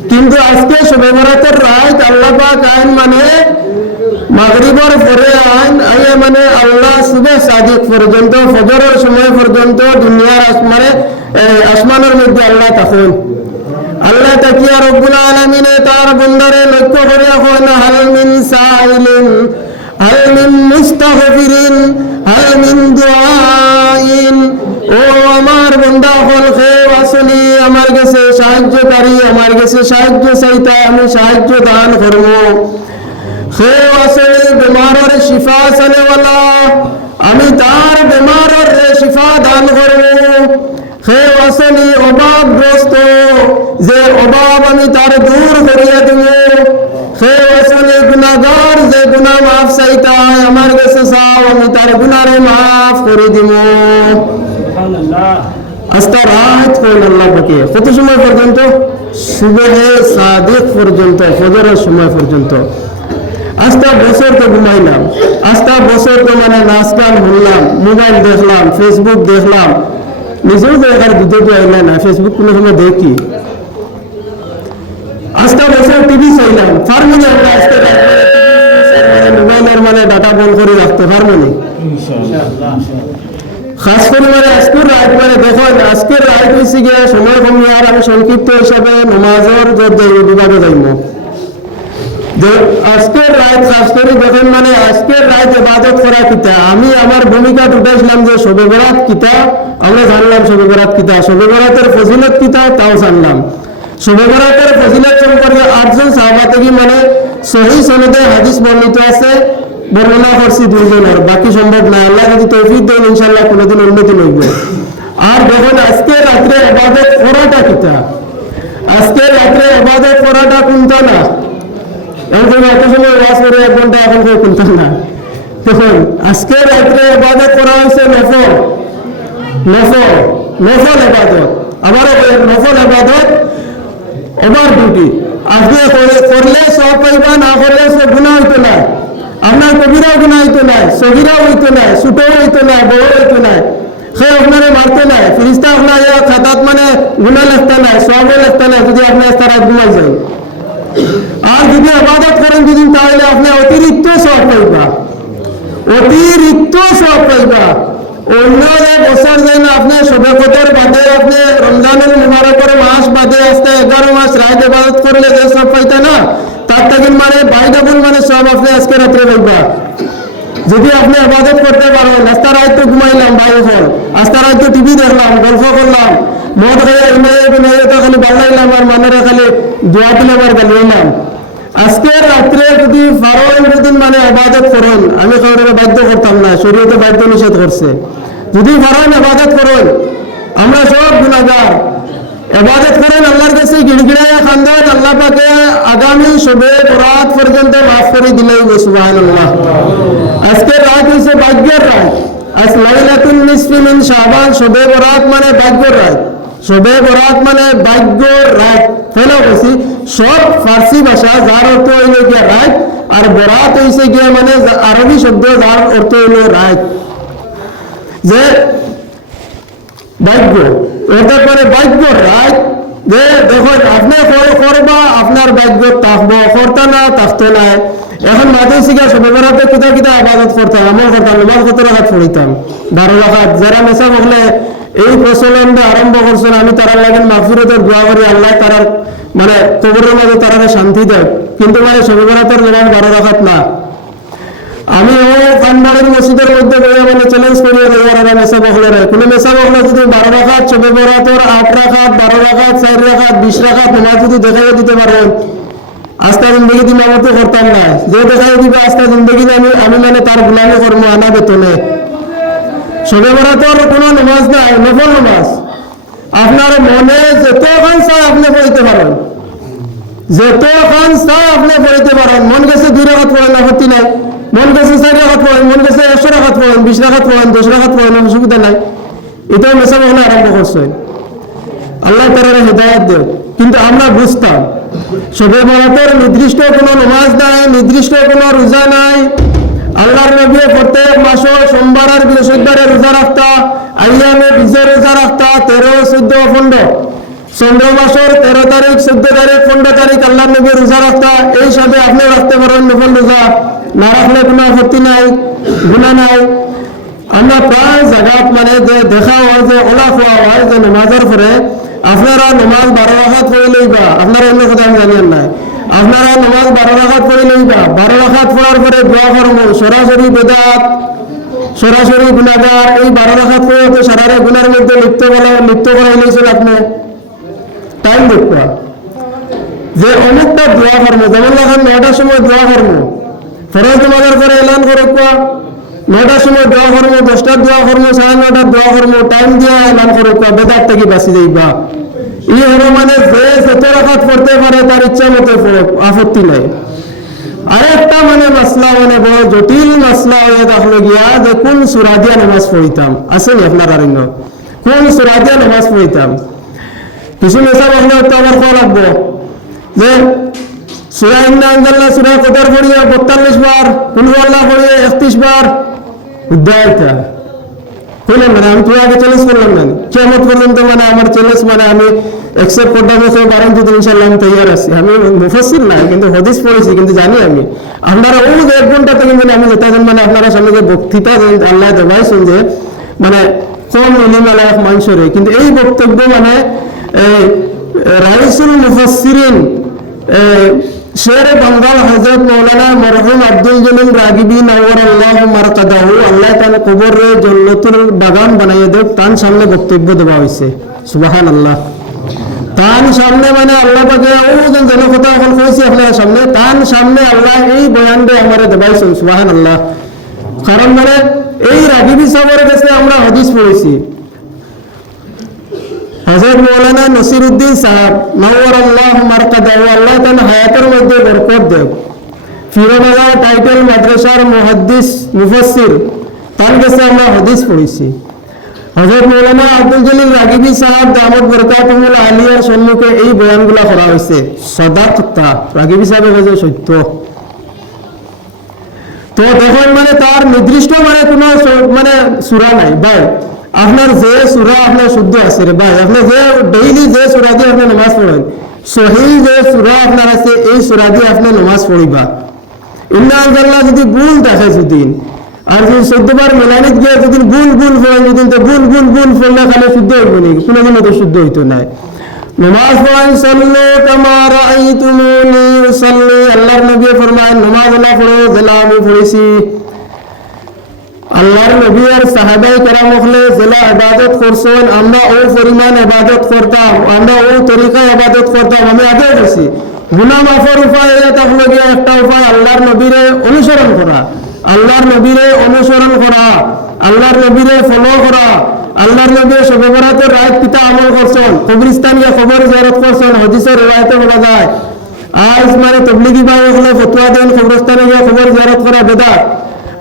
কিন্তু আজকে শবে বরাতের রাত আল্লাহ পাক আইন মানে মাগরিবের পরে আইন আইয়ে মানে আল্লাহ সুবহ সাদিক পর্যন্ত ফজরের সময় পর্যন্ত দুনিয়ার আসমানের মধ্যে আল্লাহ থাকেন। আল্লাহ তাকিয়া রব্বুল আলামিনে তার বান্দারে লক্ষ্য করে এখন হাল মিন সাইলিন হাল মিন মুস্তাগফিরিন হাল মিন দুআইন। ও আমার বান্দা হল হে আসলি আমার কাছে সাহায্যকারী, আমার কাছে সাহায্য চাইতা, আমি সাহায্য দান করব। হে আসলি বেমারের শিফা চালেওয়ালা, আমি তার বেমারের শিফা দান করব। হে আসলি অভাবগ্রস্ত, যে অভাব আমি তার দূর করিয়া দিব। হে আসলি গুনাহগার, যে গুনাহ মাফ চাইতা আমার কাছে চাও, আমি তার গুনাহরে মাফ করে দিব। সুবহানাল্লাহ। আস্তা রাত কোন আল্লাহ পাকে কত সময় পর্যন্ত? সুবহে সাদিক পর্যন্ত, ফজরের সময় পর্যন্ত। আস্তা বছর তো ঘুমাইলাম, আস্তা বছর তো মানে নাচ গান শুনলাম, মোবাইল দেখলাম, ফেসবুক দেখলাম, নিজেও তো এখানে ভিডিও তো আইলাম না, ফেসবুক কোনো সময় দেখি। আস্তা বছর টিভি চাইলাম, ফার্মনি আমরা আজকে মোবাইলের মানে ডাটা বন্ধ করে রাখতে ফার্মনি খাস করে মানে আজকের রাত মানে দেখুন আজকের রাত হয়েছে গিয়ে সময় কমি। আর আমি সংক্ষিপ্ত হিসাবে নমাজের বিভাগে যাইব। আজকের রাত খাস করে দেখেন মানে আজকের রাত ইবাদত করা কিতা, আমি আমার ভূমিকা উঠাইছিলাম যে শবে বরাত কিতা, আমরা জানলাম শবে বরাত কিতা, শবে বরাতের ফজিলত কিতা তাও জানলাম। শবে বরাতের ফজিলত সম্পর্কে 8 জন সাহাবা থেকে মানে সহিহ সনদে হাদিস বর্ণিত আছে, বর্ণনা করছি 2 জনের, বাকি সম্ভব না। আল্লাহ যদি তৌফিক দেন ইনশাআল্লাহ কোনোদিন উন্নতি হইবে। আর দেখুন আজকে রাত্রে ইবাদত করাটা কিতা, আজকে রাত্রে ইবাদত করাটা কোনটা না। এখন এত সময় ওয়াজ করে 1 ঘন্টা এখন কেউ কোনটা না। দেখুন আজকে রাত্রে ইবাদত করা হয়েছে নফল নফল নফল ইবাদত। আবারও নফল ইবাদত ওভার ডিউটি। আপনি করলে সব পাইবা, না করলে সব গুনাহ হইতো না। আপনার কবিরাও গুনাহ হইতো না, সগীরাও হইতো না, ছোটও হইতো না, বড় হইতো না। সে আপনারে মারতো না, ফিরিস্তা আপনার খাতাত মানে গুনাহ লিখতে না, সবও লিখতে না যদি আপনি তারা ঘুমাই যায়। আর যদি ইবাদত করেন যদি, তাহলে আপনি অতিরিক্ত সওয়াব পাইবা, অতিরিক্ত সওয়াব পাইবা। অন্য বছর যেন আপনি শবে কদর বাদে আপনি রমজানুল মুবারকের মাস বাদে আসতে 11 মাস রাত ইবাদত করলে যে সওয়াব পাইতে না, তার থেকে মানে বাইডাবল মানে সব আপনি আজকে রাত্রে পাইবা যদি আপনি ইবাদত করতে পারেন। আস্তা রাত তো ঘুমাইলাম ভাই হল, আস্তা রাত তো টিভি দেখলাম, গল্প করলাম, মদ খাইয়া ইমাইয়া তো খালি বাল্লাইলাম আর মানেরা খালি দোয়া দিলাম আর গালিলাম। আজকে রাত্রে যদি ফারোয়েন যদি মানে ইবাদত করেন, আমি কারণে বাধ্য করতাম না, শরীয়তে বাধ্য নিষেধ করছে। যদি ফারোয়েন ইবাদত করেন, আমরা সব গুনাহগার, ইবাদত করেন আল্লাহর কাছে গিড়গিড়াইয়া খান্দেন, আল্লাহ পাকে আগামী শবে বরাত পর্যন্ত মাফ করে দিলেই সুবহানাল্লাহ। আজকে রাত হইছে ভাগ্যের রাত, আজ লাইলাতুন নিসফি মিন শাবান, শবে বরাত মানে ভাগ্যের রাত, শবে বরাত মানে ভাগ্যের রাত। ফেলো বলছি সব ফার্সি ভাষা যার অর্থ হইল গিয়া রাত, আর বরাত হইছে গিয়া মানে আরবি শব্দ যার অর্থ হইল রাত, যে ভাগ্য অর্থাৎ মানে ভাগ্য রাত। যে দেখো আপনি করবা আপনার ভাগ্য থাকবো, করতা না থাকতো না। এখন মাঝে শিখা সবে বেড়াতে কোথায় কোথায় আবাদত করতাম, আমল করতাম, নমাজ কত রাখাত পড়িতাম 12 রাখাত। যারা মেসা বকলে এই প্রচলনটা আরম্ভ করছেন, আমি তারার লাগেন মাগফিরাতের দোয়া করি, আল্লাহ তারার মানে কবরের মাঝে তারা শান্তি দেয়। কিন্তু মানে সবে বেড়াতের নমাজ 12 রাখাত না। আমি খানবাড়ির মসজিদের মধ্যে বলে মানে চ্যালেঞ্জ করিয়ে দেওয়ার মেসা বকলে কোনো মেসা বকলে যদি 12 রাখাত সবে বেড়াতের 8 রাখাত 12 রাখাত 4 রাখাত 20 রাখাত নমাজ যদি দেখাই দিতে পারেন, আস্তা জিন্দগি দিন আমার তো করতাম না। যে দেখাই দিবে আস্তা জিন্দগি আমি মানে তার গুলামি কর্ম আনা বেতনে। সবে বেড়াতের কোনো নমাজ নাই, নফল নমাজ আপনার মনে যত খান চায় আপনি পড়িতে পারেন, যত খান চায় আপনি পড়িতে পারেন। মন গেছে 2 রাখাত পড়েন, আপত্তি নাই। মন গেছে 4 রাখাত পড়েন, মন গেছে 100 রাখাত পড়েন, 20 রাখাত পড়েন, 10 রাখাত পড়েন, অসুবিধা নাই। এটাও মেসা বহলে আরম্ভ করছে, আল্লাহ তাআলা হিদায়াত দেয়। কিন্তু আমরা বুঝতাম শবে বরাতের নির্দিষ্ট কোনো নামাজ নাই, নির্দিষ্ট কোনো রোজা নাই। আল্লাহর নবী প্রত্যেক মাসে সোমবার আর বৃহস্পতিবারে রোজা রাখতা, আইয়ামে বিজে রোজা রাখতা, 13, 14, 15 চন্দ্র মাসের 13 তারিখ, 14 তারিখ, 15 তারিখ আল্লাহর নবী রোজা রাখতা। এই সাথে আপনি রাখতে পারেন নফল রোজা, না রাখলে কোনো আপত্তি নাই, গুনাহ নাই। আমরা প্রায় জায়গাত মানে যে দেখা হয় যে ওলা খোয়া হয় যে নামাজের পরে আপনারা নমাজ 12 রাকাত পড়ে লইবা, আপনারা অন্য কথা আমি জানিয়েন নাই, আপনারা নমাজ 12 রাকাত পড়ে লইবা। 12 রাকাত পড়ার পরে দোয়া করবো, সরাসরি বেদাত, সরাসরি গুনাহগার। এই 12 রাকাত পড়ে তো সারারে গুনার মধ্যে লিপ্ত করা হয়েছিল। আপনি টাইম দেখবা যে অনেকটা দোয়া করবো, যেমন এখন 9টার সময় দোয়া করবো, ফরজ নামাজের পরে এলান করে 9টার সময় দোয়া করবো, 10টার দোয়া করবো, 9:30টার দোয়া করবো, টাইম দিয়ে এলান করে বেদাত থেকে বাঁচি যাইবা। এই হলো মানে যে যত রাকাত পড়তে পারে তার ইচ্ছা মতো পড়ে, আপত্তি নাই। আরেকটা মানে মাসলা মানে বড় জটিল মাসলা হয়ে থাকলো গিয়া যে কোন সূরা দিয়া নামাজ পড়িতাম। আসেনি আপনার আরণ্য কোন সূরা দিয়া নামাজ পড়িতাম? কিছু মেসা বললে তো আমার কল লাগবো যে সূরা ইন্না আনজালনা সূরা কদর পড়িয়া 42 বার, কুল হুয়াল্লাহ পড়িয়া 31 বার উদ্যায়টা বললেন। মানে আমি তোমার আগে চ্যালেঞ্জ করলাম না, কিয়ামত পর্যন্ত মানে আমার চ্যালেঞ্জ মানে আমি অ্যাকসেপ্ট করতে বছর 12 যদি ইনশাআল্লাহ আমি তৈরি আছি। আমি মুফাসসির না, কিন্তু হাদিস পড়েছি, কিন্তু জানি আমি আপনারা ওই 1 ঘন্টা থেকে মানে আমি যেটা মানে আপনারা সামনে যে বক্তৃতা আল্লাহ দেওয়াইছেন যে মানে কম ইলিমালা এক মানুষের, কিন্তু এই বক্তব্য মানে রাইসুল মুফাসসিরিন শেরে বাঙ্গাল হযরত মাওলানা মরহুম আব্দুল জলিল রাগিবি নাওয়ারাল্লাহু মারকাদাহু, আল্লাহ তাআলা কবরে জান্নাতুল বাগান বানাইয়ে দেব, তার সামনে বক্তব্য দেওয়া হয়েছে। সুবহানাল্লাহ। তার সামনে মানে আল্লাহ পাকে ওজন জনকতা এখন কইছি আপনার সামনে, তার সামনে আল্লাহ এই বয়ানটা আমারে দেবাইছেন। সুবহানাল্লাহ। কারণ মানে এই রাগিবি সাহেবের কাছে আমরা হাদিস পড়েছি, হযরত মাওলানা নসিরউদ্দিন সাহেব নাওয়ারাল্লাহু মারকাদাহু, আল্লাহ তাআলা হায়াতের মধ্যে বরকত দেব, ফিরোজবাজার টাইটেল মাদ্রাসার মুহাদ্দিস মুফাসসির, তার কাছে আমরা হাদিস পড়েছি। হযরত মাওলানা আব্দুল জলিল রাগিবি সাহেব দামত বরকাতুহুল আলিয়ার সম্মুখে এই বয়ানগুলো করা হয়েছে। সদাকতা রাগিবি সাহেবের কাছে সত্য। তো দেখুন মানে তার নির্দিষ্ট মানে কোনো মানে সূরা নাই ভাই। আপনার যে সূরা আপনার শুদ্ধ আছে রে ভাই, আপনি যে ডেইলি যে সূরা দিয়ে আপনি নামাজ পড়েন, সহিহ যে সূরা আপনার আছে এই সূরা দিয়ে আপনি নামাজ পড়িবা। ইন্না আনজালনা যদি ভুল দেখে যদি, আর যদি 14 বার মেলানিত গিয়ে যদি ভুল পড়েন যদি, তো ভুল পড়লে খালি শুদ্ধ হইব নাকি? কোনোদিনও তো শুদ্ধ হইতো না। নামাজ পড়েন, সল্লু কামা রাআইতুমুনি উসাল্লি। আল্লাহর নবী ফরমায় নামাজ আল্লাহ পড়ো যেলা আমি পড়েছি। আল্লাহর নবী আর সাহাবায়ে কেরাম হলে যেলা ইবাদত করছেন, আমরা ওই পরিমাণ ইবাদত করতাম, আমরা ওই তরিকায় ইবাদত করতাম। আমি আগে বলছি গুনাহ মাফের উপায় এটা হলো গিয়ে একটা উপায় আল্লাহর নবীরে অনুসরণ করা, আল্লাহর নবীরে অনুসরণ করা, আল্লাহর নবীরে ফলো করা। আল্লাহর নবী শবে বরাতের রাত পিতা আমল করছেন, কবরস্থান গিয়ে কবর জিয়ারত করছেন, হাদিসের riwayate বলা যায়। আজ মানে তাবলীগী ভাই হলে ফতোয়া দেন কবরস্থানে গিয়ে কবর জিয়ারত করা বেদাত।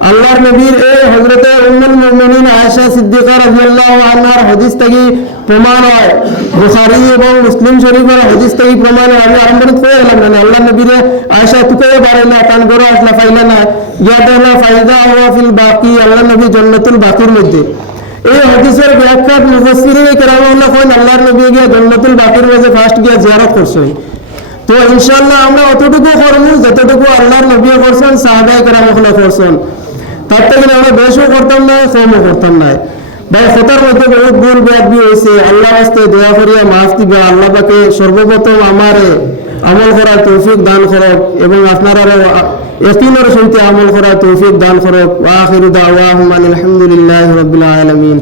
আল্লাহর নবীর এই হযরতে উম্মুল মুমিনিন আয়েশা সিদ্দিকা রাদিয়াল্লাহু আনহার হাদিস থেকে প্রমাণ হয়, বুখারী এবং মুসলিম শরীফের হাদিস থেকে প্রমাণ হয়। আমি আরম্ভে কই এলাম না আল্লাহর নবীরে আয়েশা তুকে বাড়াইলা কান গরো আসলা ফাইলা না গিয়া দেলা ফায়দা হুয়া ফিল বাকি। আল্লাহর নবী জান্নাতুল বাকির মধ্যে। এই হাদিসের ব্যাখ্যাত মুফাসসিরিনে কেরাম কোন আল্লাহর নবী গিয়া জান্নাতুল বাকির মধ্যে ফার্স্ট গিয়া জিয়ারত করছেন। তো ইনশাআল্লাহ আমরা অতটুকু করব যতটুকু আল্লাহর নবী করছেন, সাহাবায়ে কেরাম করছেন। তার থেকে আমরা বেশও করতাম না, কমও করতাম না। ভাই কথার মধ্যে বহুত ভুল বেয়াদবি হয়েছে, আল্লাহ রাস্তে দয়া করিয়া মাফ দিবা। আল্লাহ পাকে সর্বপ্রথম আমারে আমল করার তৌফিক দান করক এবং আপনারা ইয়াকিনের সহিত আমল করার তৌফিক দান করক। ওয়া আখিরু দাওয়াহুম আলহামদুলিল্লাহি রাব্বিল আলামিন।